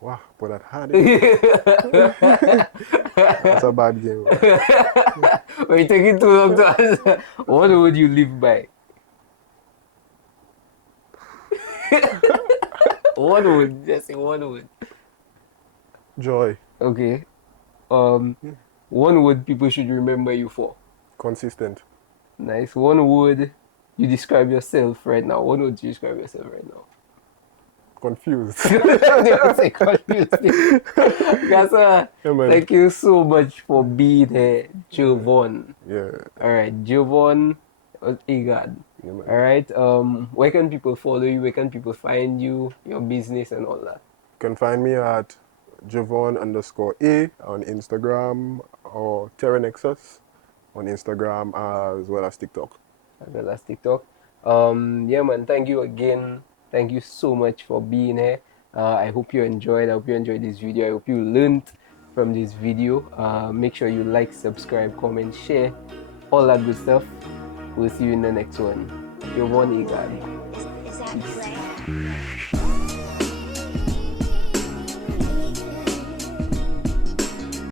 Wow, but that hard. That's a bad game. We're taking too long to answer. One word you live by. One word. Just say one word. Joy. Okay. One word people should remember you for. Consistent. Nice. One word you describe yourself right now. One word you describe yourself right now. Confused. Don't say confused. Guys, thank you so much for being here, Jervonne. Yeah. All right, Jervonne Agard. Yeah, all right. Where can people follow you? Where can people find you, your business, and all that? You can find me at Jervonne_A on Instagram, or Terah Nexus on Instagram, as well as TikTok. Yeah, man. Thank you again. Thank you so much for being here. I hope you enjoyed. I hope you enjoyed this video. I hope you learned from this video. Make sure you like, subscribe, comment, share, all that good stuff. We'll see you in the next one. Jervonne Agard.